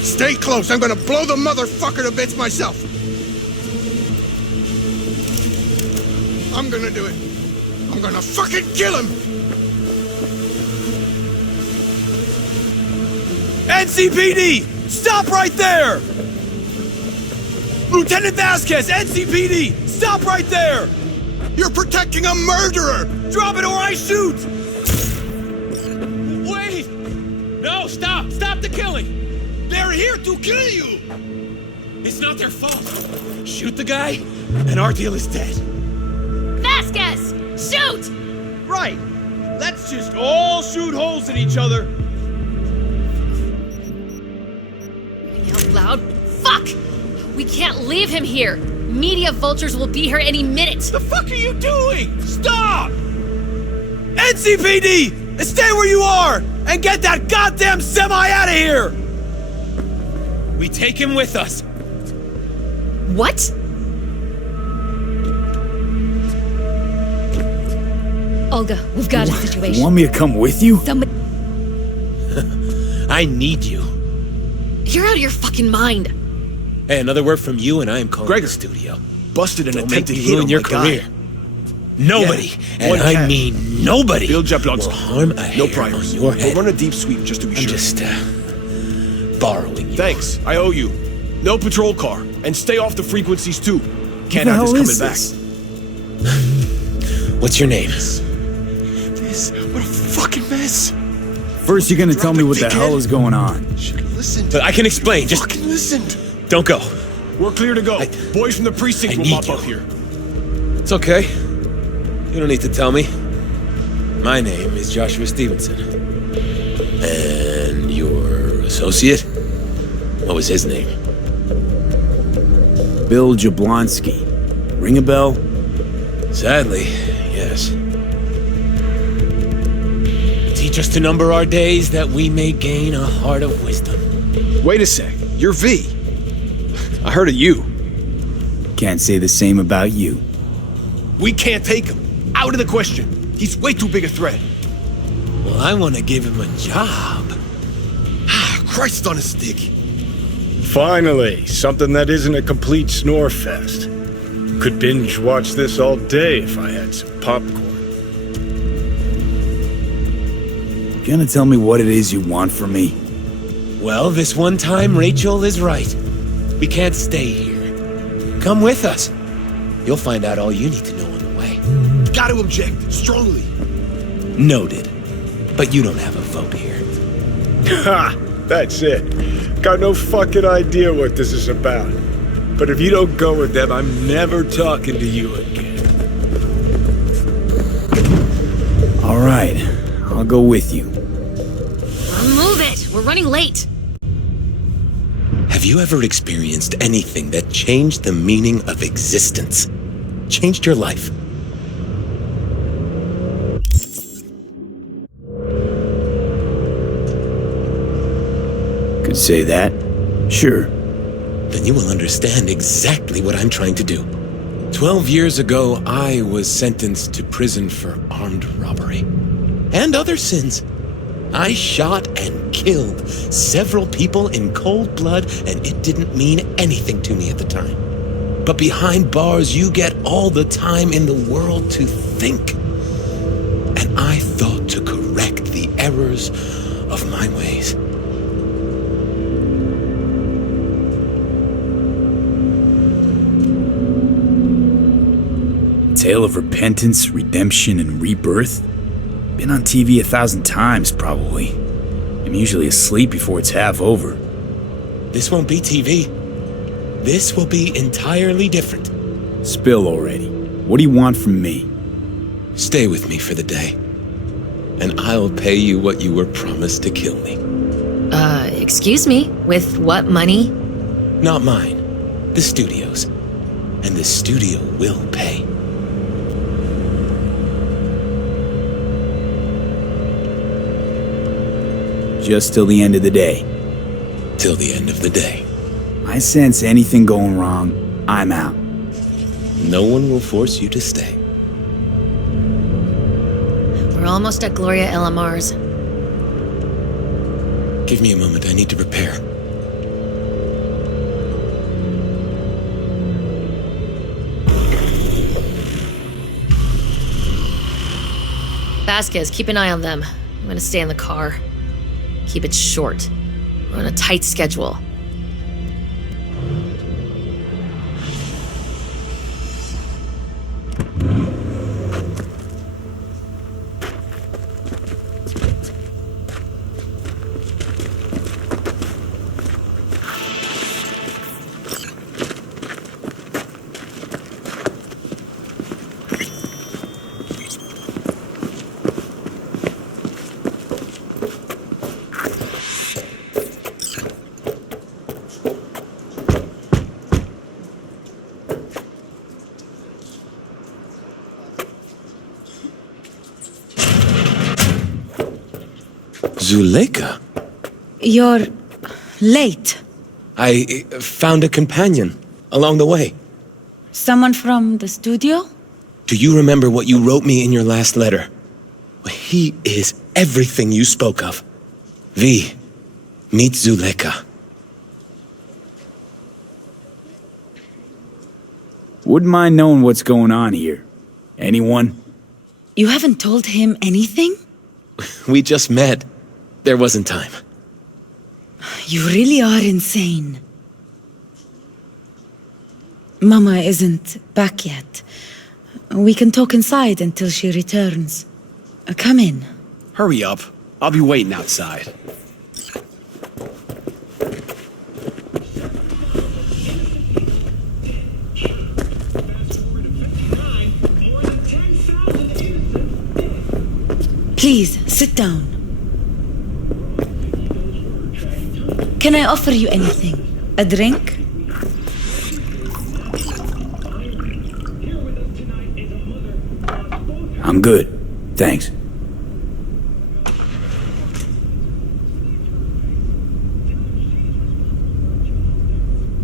Stay close. I'm gonna blow the motherfucker to bits myself. I'm gonna do it. I'm gonna fucking kill him! NCPD! Stop right there! Lieutenant Vasquez, NCPD! Stop right there! You're protecting a murderer! Drop it or I shoot! Wait! No, stop! Stop the killing! They're here to kill you! It's not their fault. Shoot the guy, and our deal is dead. Vasquez! Shoot! Right! Let's just all shoot holes in each other. Out loud. Fuck! We can't leave him here. Media vultures will be here any minute. The fuck are you doing? Stop! NCPD! Stay where you are! And get that goddamn semi out of here! We take him with us. What? Olga, we've got a situation. You want me to come with you? Somebody... I need you. You're out of your fucking mind. Hey, another word from you and I am calling the studio. Busted an Don't attempted make me hit ruin on your my career. guy. Nobody, Yeah, and one I cat. mean nobody, Bill Jablonski. will harm a hair No priors. on your head. We'll run a deep sweep just to be I'm sure. just borrowing you. Thanks, I owe you. No patrol car, and stay off the frequencies too. Can't have this coming back. What's your name? This, what a fucking mess. First, you're gonna tell me what the hell is going on. Listen. But I can explain. Just fucking listened. Don't go. We're clear to go. Boys from the precinct will mop up here. It's okay. You don't need to tell me. My name is Joshua Stevenson. And your associate? What was his name? Bill Jablonski. Ring a bell? Sadly, yes. Teach us to number our days that we may gain a heart of wisdom. Wait a sec. You're V. I heard of you. Can't say the same about you. We can't take him. Out of the question. He's way too big a threat. Well, I want to give him a job. Christ on a stick. Finally, something that isn't a complete snore fest. Could binge watch this all day if I had some popcorn. Gonna tell me what it is you want from me? Well, this one time Rachel is right. We can't stay here. Come with us. You'll find out all you need to know on the way. Got to object, strongly. Noted. But you don't have a vote here. Ha! That's it. Got no fucking idea what this is about. But if you don't go with them, I'm never talking to you again. All right, I'll go with you. Move it! We're running late. Have you ever experienced anything that changed the meaning of existence? Changed your life? Could say that. Sure. Then you will understand exactly what I'm trying to do. 12 years ago, I was sentenced to prison for armed robbery. And other sins. I shot and killed several people in cold blood, and it didn't mean anything to me at the time. But behind bars, you get all the time in the world to think. And I thought to correct the errors of my ways. Tale of repentance, redemption, and rebirth? Been on TV 1,000 times, probably. I'm usually asleep before it's half over. This won't be TV. This will be entirely different. Spill already. What do you want from me? Stay with me for the day, and I'll pay you what you were promised to kill me. Excuse me? With what money? Not mine. The studio's. And the studio will pay. Just till the end of the day. Till the end of the day. I sense anything going wrong, I'm out. no one will force you to stay. We're almost at Gloria LMR's. Give me a moment, I need to prepare. Vasquez, keep an eye on them. I'm gonna stay in the car. Keep it short. We're on a tight schedule. Zuleika? You're late. I found a companion along the way. Someone from the studio? Do you remember what you wrote me in your last letter? He is everything you spoke of. V, meet Zuleika. Wouldn't mind knowing what's going on here. Anyone? You haven't told him anything? We just met. There wasn't time. You really are insane. Mama isn't back yet. We can talk inside until she returns. Come in. Hurry up. I'll be waiting outside. Please, sit down. Can I offer you anything? A drink? I'm good. Thanks.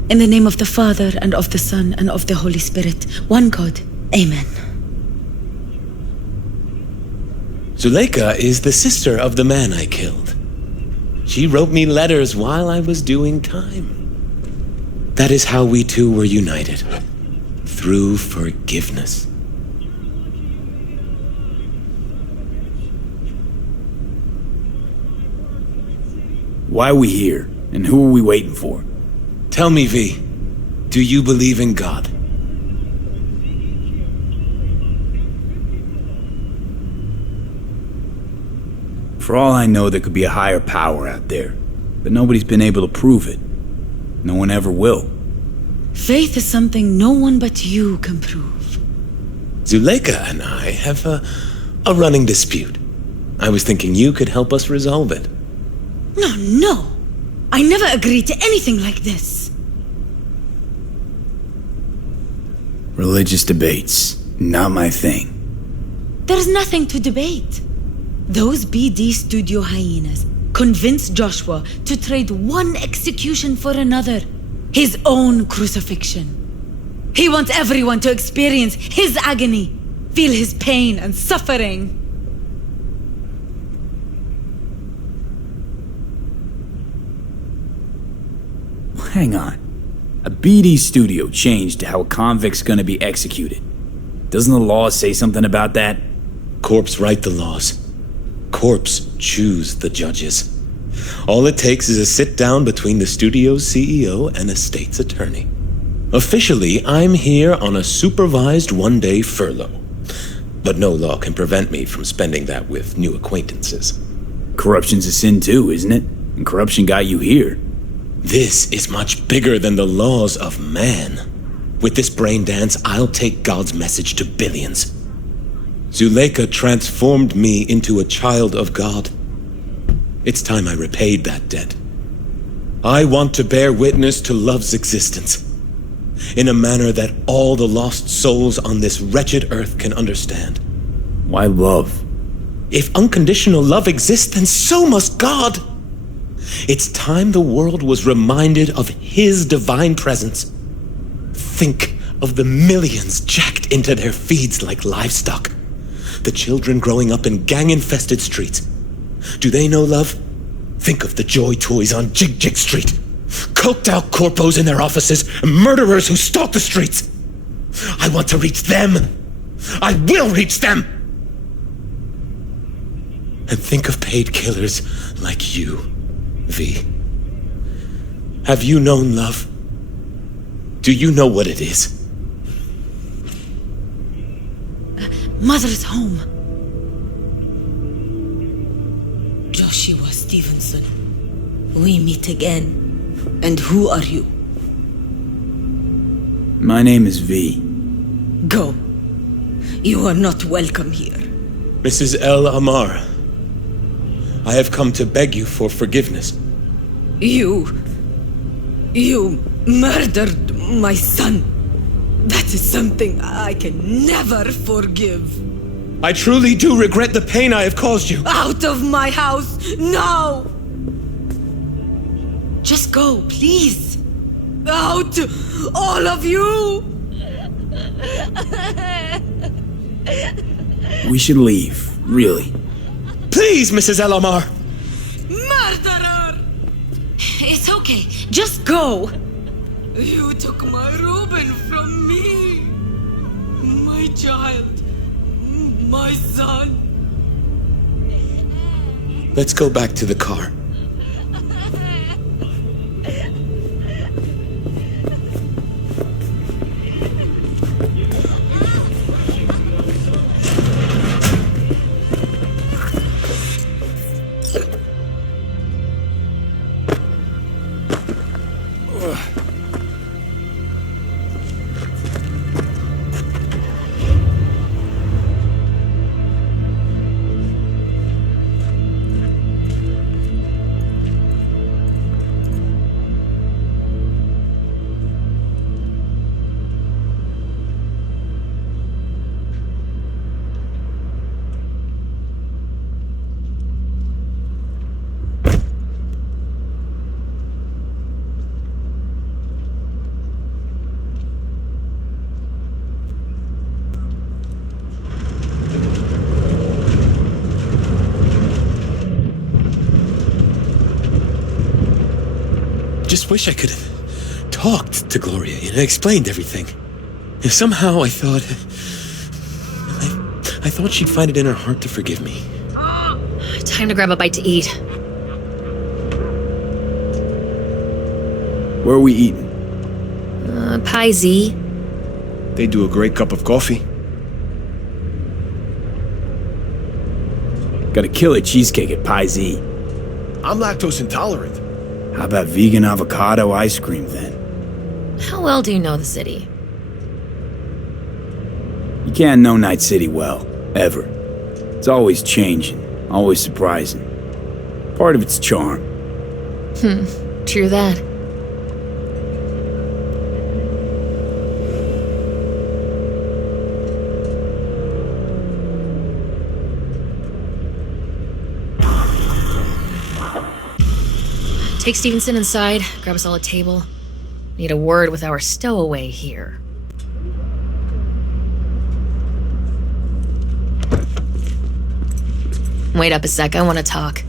In the name of the Father, and of the Son, and of the Holy Spirit, one God. Amen. Zuleika is the sister of the man I killed. She wrote me letters while I was doing time. That is how we two were united. Through forgiveness. Why are we here? And who are we waiting for? Tell me, V, do you believe in God? For all I know, there could be a higher power out there, but nobody's been able to prove it. No one ever will. Faith is something no one but you can prove. Zuleika and I have a running dispute. I was thinking you could help us resolve it. No. I never agreed to anything like this. Religious debates, not my thing. There's nothing to debate. Those BD studio hyenas convinced Joshua to trade one execution for another. His own crucifixion. He wants everyone to experience his agony, feel his pain and suffering. Hang on. A BD studio changed how a convict's gonna be executed. Doesn't the law say something about that? Corps write the laws. Corps choose the judges. All it takes is a sit-down between the studio's CEO and a state's attorney. Officially, I'm here on a supervised one-day furlough. But no law can prevent me from spending that with new acquaintances. Corruption's a sin too, isn't it? And corruption got you here. This is much bigger than the laws of man. With this brain dance, I'll take God's message to billions. Zuleika transformed me into a child of God. It's time I repaid that debt. I want to bear witness to love's existence, in a manner that all the lost souls on this wretched earth can understand. Why love? If unconditional love exists, then so must God. It's time the world was reminded of His divine presence. Think of the millions jacked into their feeds like livestock. The children growing up in gang-infested streets. Do they know love? Think of the joy toys on Jig Jig Street. Coked-out corpos in their offices, and murderers who stalk the streets. I want to reach them. I will reach them! And think of paid killers like you, V. Have you known love? Do you know what it is? Mother's home. Joshua Stevenson. We meet again. And who are you? My name is V. Go. You are not welcome here. Mrs. El Amar, I have come to beg you for forgiveness. You murdered my son. That is something I can never forgive. I truly do regret the pain I have caused you. Out of my house, now! Just go, please. Out, all of you! We should leave, really. Please, Mrs. El Amar! Murderer! It's okay. Just go. You took my Ruben from me. My child. My son. Let's go back to the car. Just wish I could have talked to Gloria and explained everything. Somehow I thought she'd find it in her heart to forgive me. Time to grab a bite to eat. Where are we eating? Pie Z. They do a great cup of coffee. Got a killer cheesecake at Pie Z. I'm lactose intolerant. How about vegan avocado ice cream then? How well do you know the city? You can't know Night City well, ever. It's always changing, always surprising. Part of its charm. True that. Take Stevenson inside, grab us all a table. Need a word with our stowaway here. Wait up a sec, I want to talk.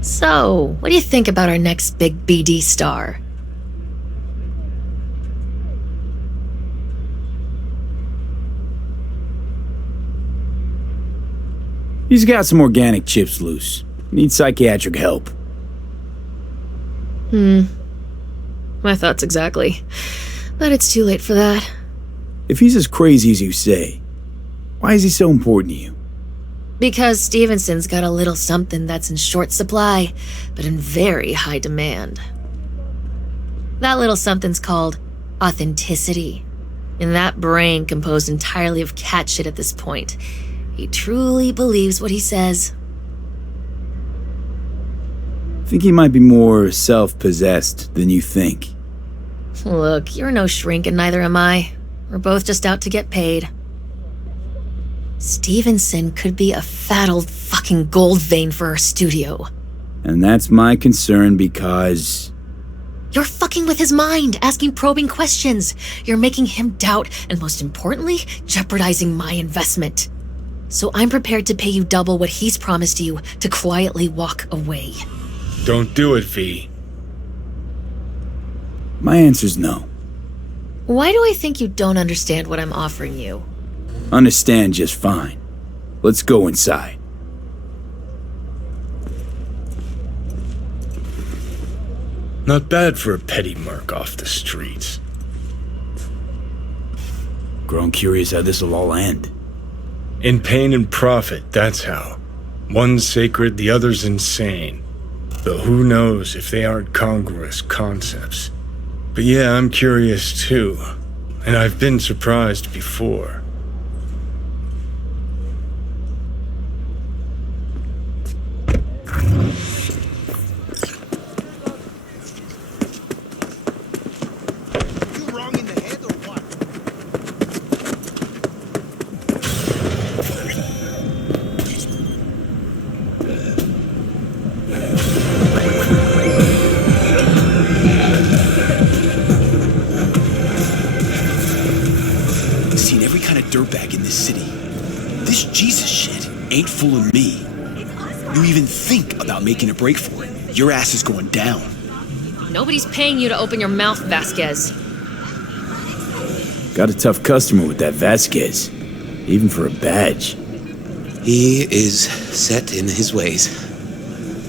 So, what do you think about our next big BD star? He's got some organic chips loose. Needs psychiatric help. My thoughts exactly. But it's too late for that. If he's as crazy as you say, why is he so important to you? Because Stevenson's got a little something that's in short supply, but in very high demand. That little something's called authenticity. And that brain composed entirely of cat shit at this point. He truly believes what he says. I think he might be more self-possessed than you think. Look, you're no shrink and neither am I. We're both just out to get paid. Stevenson could be a fat old fucking gold vein for our studio. And that's my concern because You're fucking with his mind, asking probing questions. You're making him doubt, and most importantly, jeopardizing my investment. So I'm prepared to pay you double what he's promised you to quietly walk away. Don't do it, V. My answer's no. Why do I think you don't understand what I'm offering you? Understand just fine. Let's go inside. Not bad for a petty merc off the streets. Grown curious how this'll all end. In pain and profit, that's how. One's sacred, the other's insane. Though who knows if they aren't congruous concepts. But yeah, I'm curious too. And I've been surprised before. Seen every kind of dirtbag in this city. This Jesus shit ain't fooling me. You even think about making a break for it, your ass is going down. Nobody's paying you to open your mouth, Vasquez. Got a tough customer with that Vasquez. Even for a badge. He is set in his ways,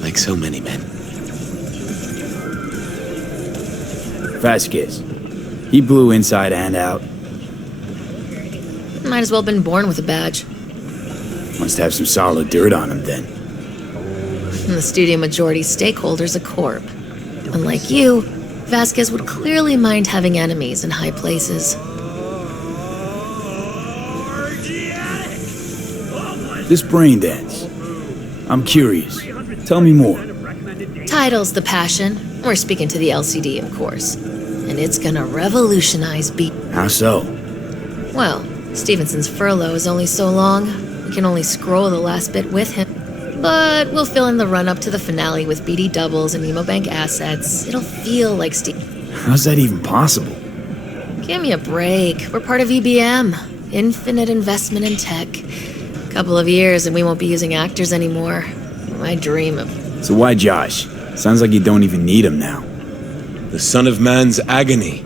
like so many men. Vasquez. He blew inside and out. Might as well have been born with a badge. Must have some solid dirt on him then. And the studio majority stakeholder's a corp. Unlike you, Vasquez would clearly mind having enemies in high places. This brain dance. I'm curious. Tell me more. Title's the passion. We're speaking to the LCD, of course. And it's gonna revolutionize beat. How so? Well, Stevenson's furlough is only so long. We can only scroll the last bit with him. But we'll fill in the run-up to the finale with BD doubles and Nemobank assets. It'll feel like How's that even possible? Give me a break. We're part of EBM. Infinite investment in tech. Couple of years and we won't be using actors anymore. My dream of... So why Josh? Sounds like you don't even need him now. The son of man's agony.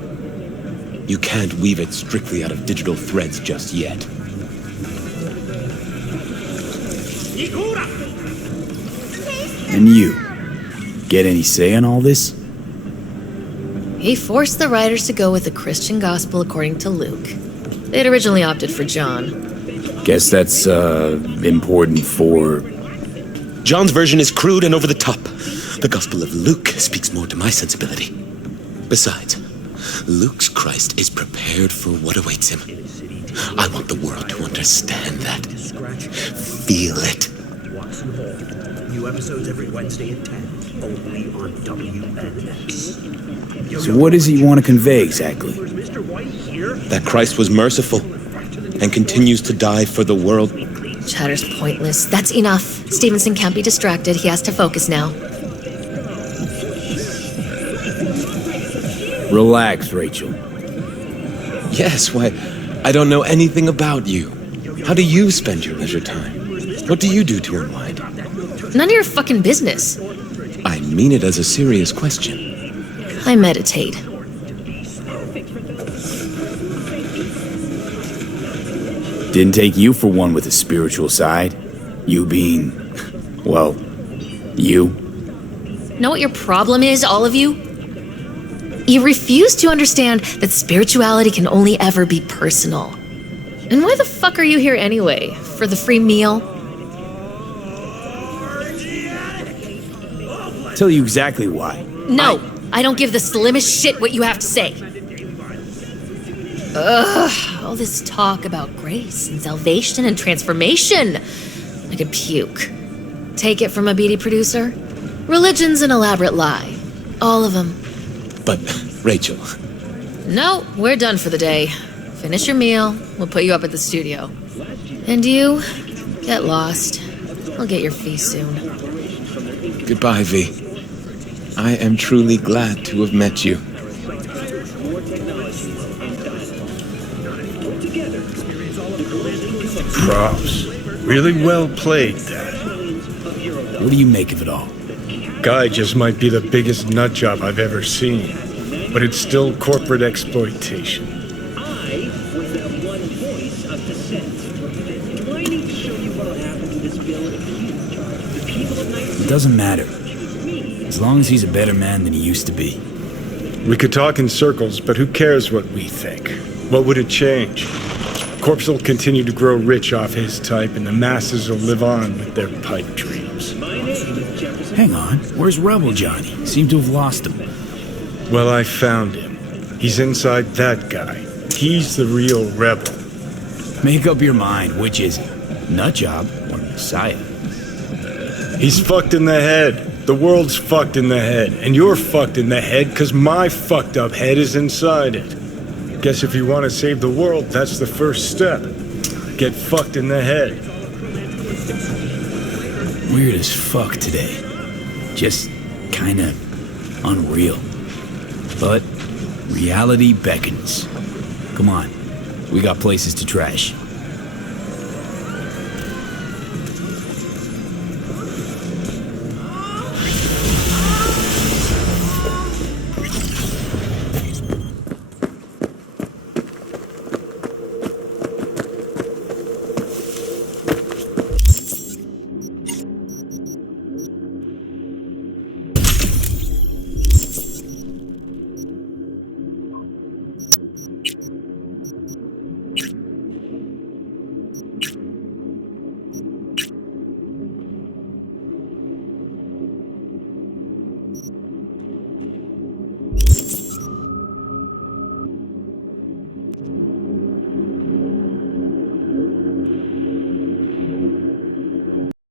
You can't weave it strictly out of digital threads just yet. And you? Get any say in all this? He forced the writers to go with the Christian gospel according to Luke. They'd originally opted for John. Guess that's, important for... John's version is crude and over the top. The Gospel of Luke speaks more to my sensibility. Besides, Luke's Christ is prepared for what awaits him. I want the world to understand that. Feel it. New episodes every Wednesday at 10, only on WNX. So what does he want to convey exactly? That Christ was merciful and continues to die for the world. Chatter's pointless. That's enough. Stevenson can't be distracted. He has to focus now. Relax, Rachel. Yes, why, I don't know anything about you. How do you spend your leisure time? What do you do to unwind? None of your fucking business. I mean it as a serious question. I meditate. Didn't take you for one with a spiritual side. You being, well, you. Know what your problem is, all of you? You refuse to understand that spirituality can only ever be personal. And why the fuck are you here anyway? For the free meal? Tell you exactly why. No, I don't give the slimmest shit what you have to say. Ugh, all this talk about grace and salvation and transformation. I could puke. Take it from a BD producer? Religion's an elaborate lie. All of them. But, Rachel... No, we're done for the day. Finish your meal, we'll put you up at the studio. And you, get lost. I'll get your fee soon. Goodbye, V. I am truly glad to have met you. Props. Really well played, Dad. What do you make of it all? Guy just might be the biggest nutjob I've ever seen, but it's still corporate exploitation. It doesn't matter. As long as he's a better man than he used to be. We could talk in circles, but who cares what we think? What would it change? Corpse will continue to grow rich off his type, and the masses will live on with their pipe dreams. Hang on, where's Rebel Johnny? Seem to have lost him. Well, I found him. He's inside that guy. He's the real rebel. Make up your mind, which is he? Nutjob or Messiah? He's fucked in the head. The world's fucked in the head. And you're fucked in the head because my fucked up head is inside it. Guess if you want to save the world, that's the first step. Get fucked in the head. Weird as fuck today. Just kinda unreal. But reality beckons. Come on, we got places to trash.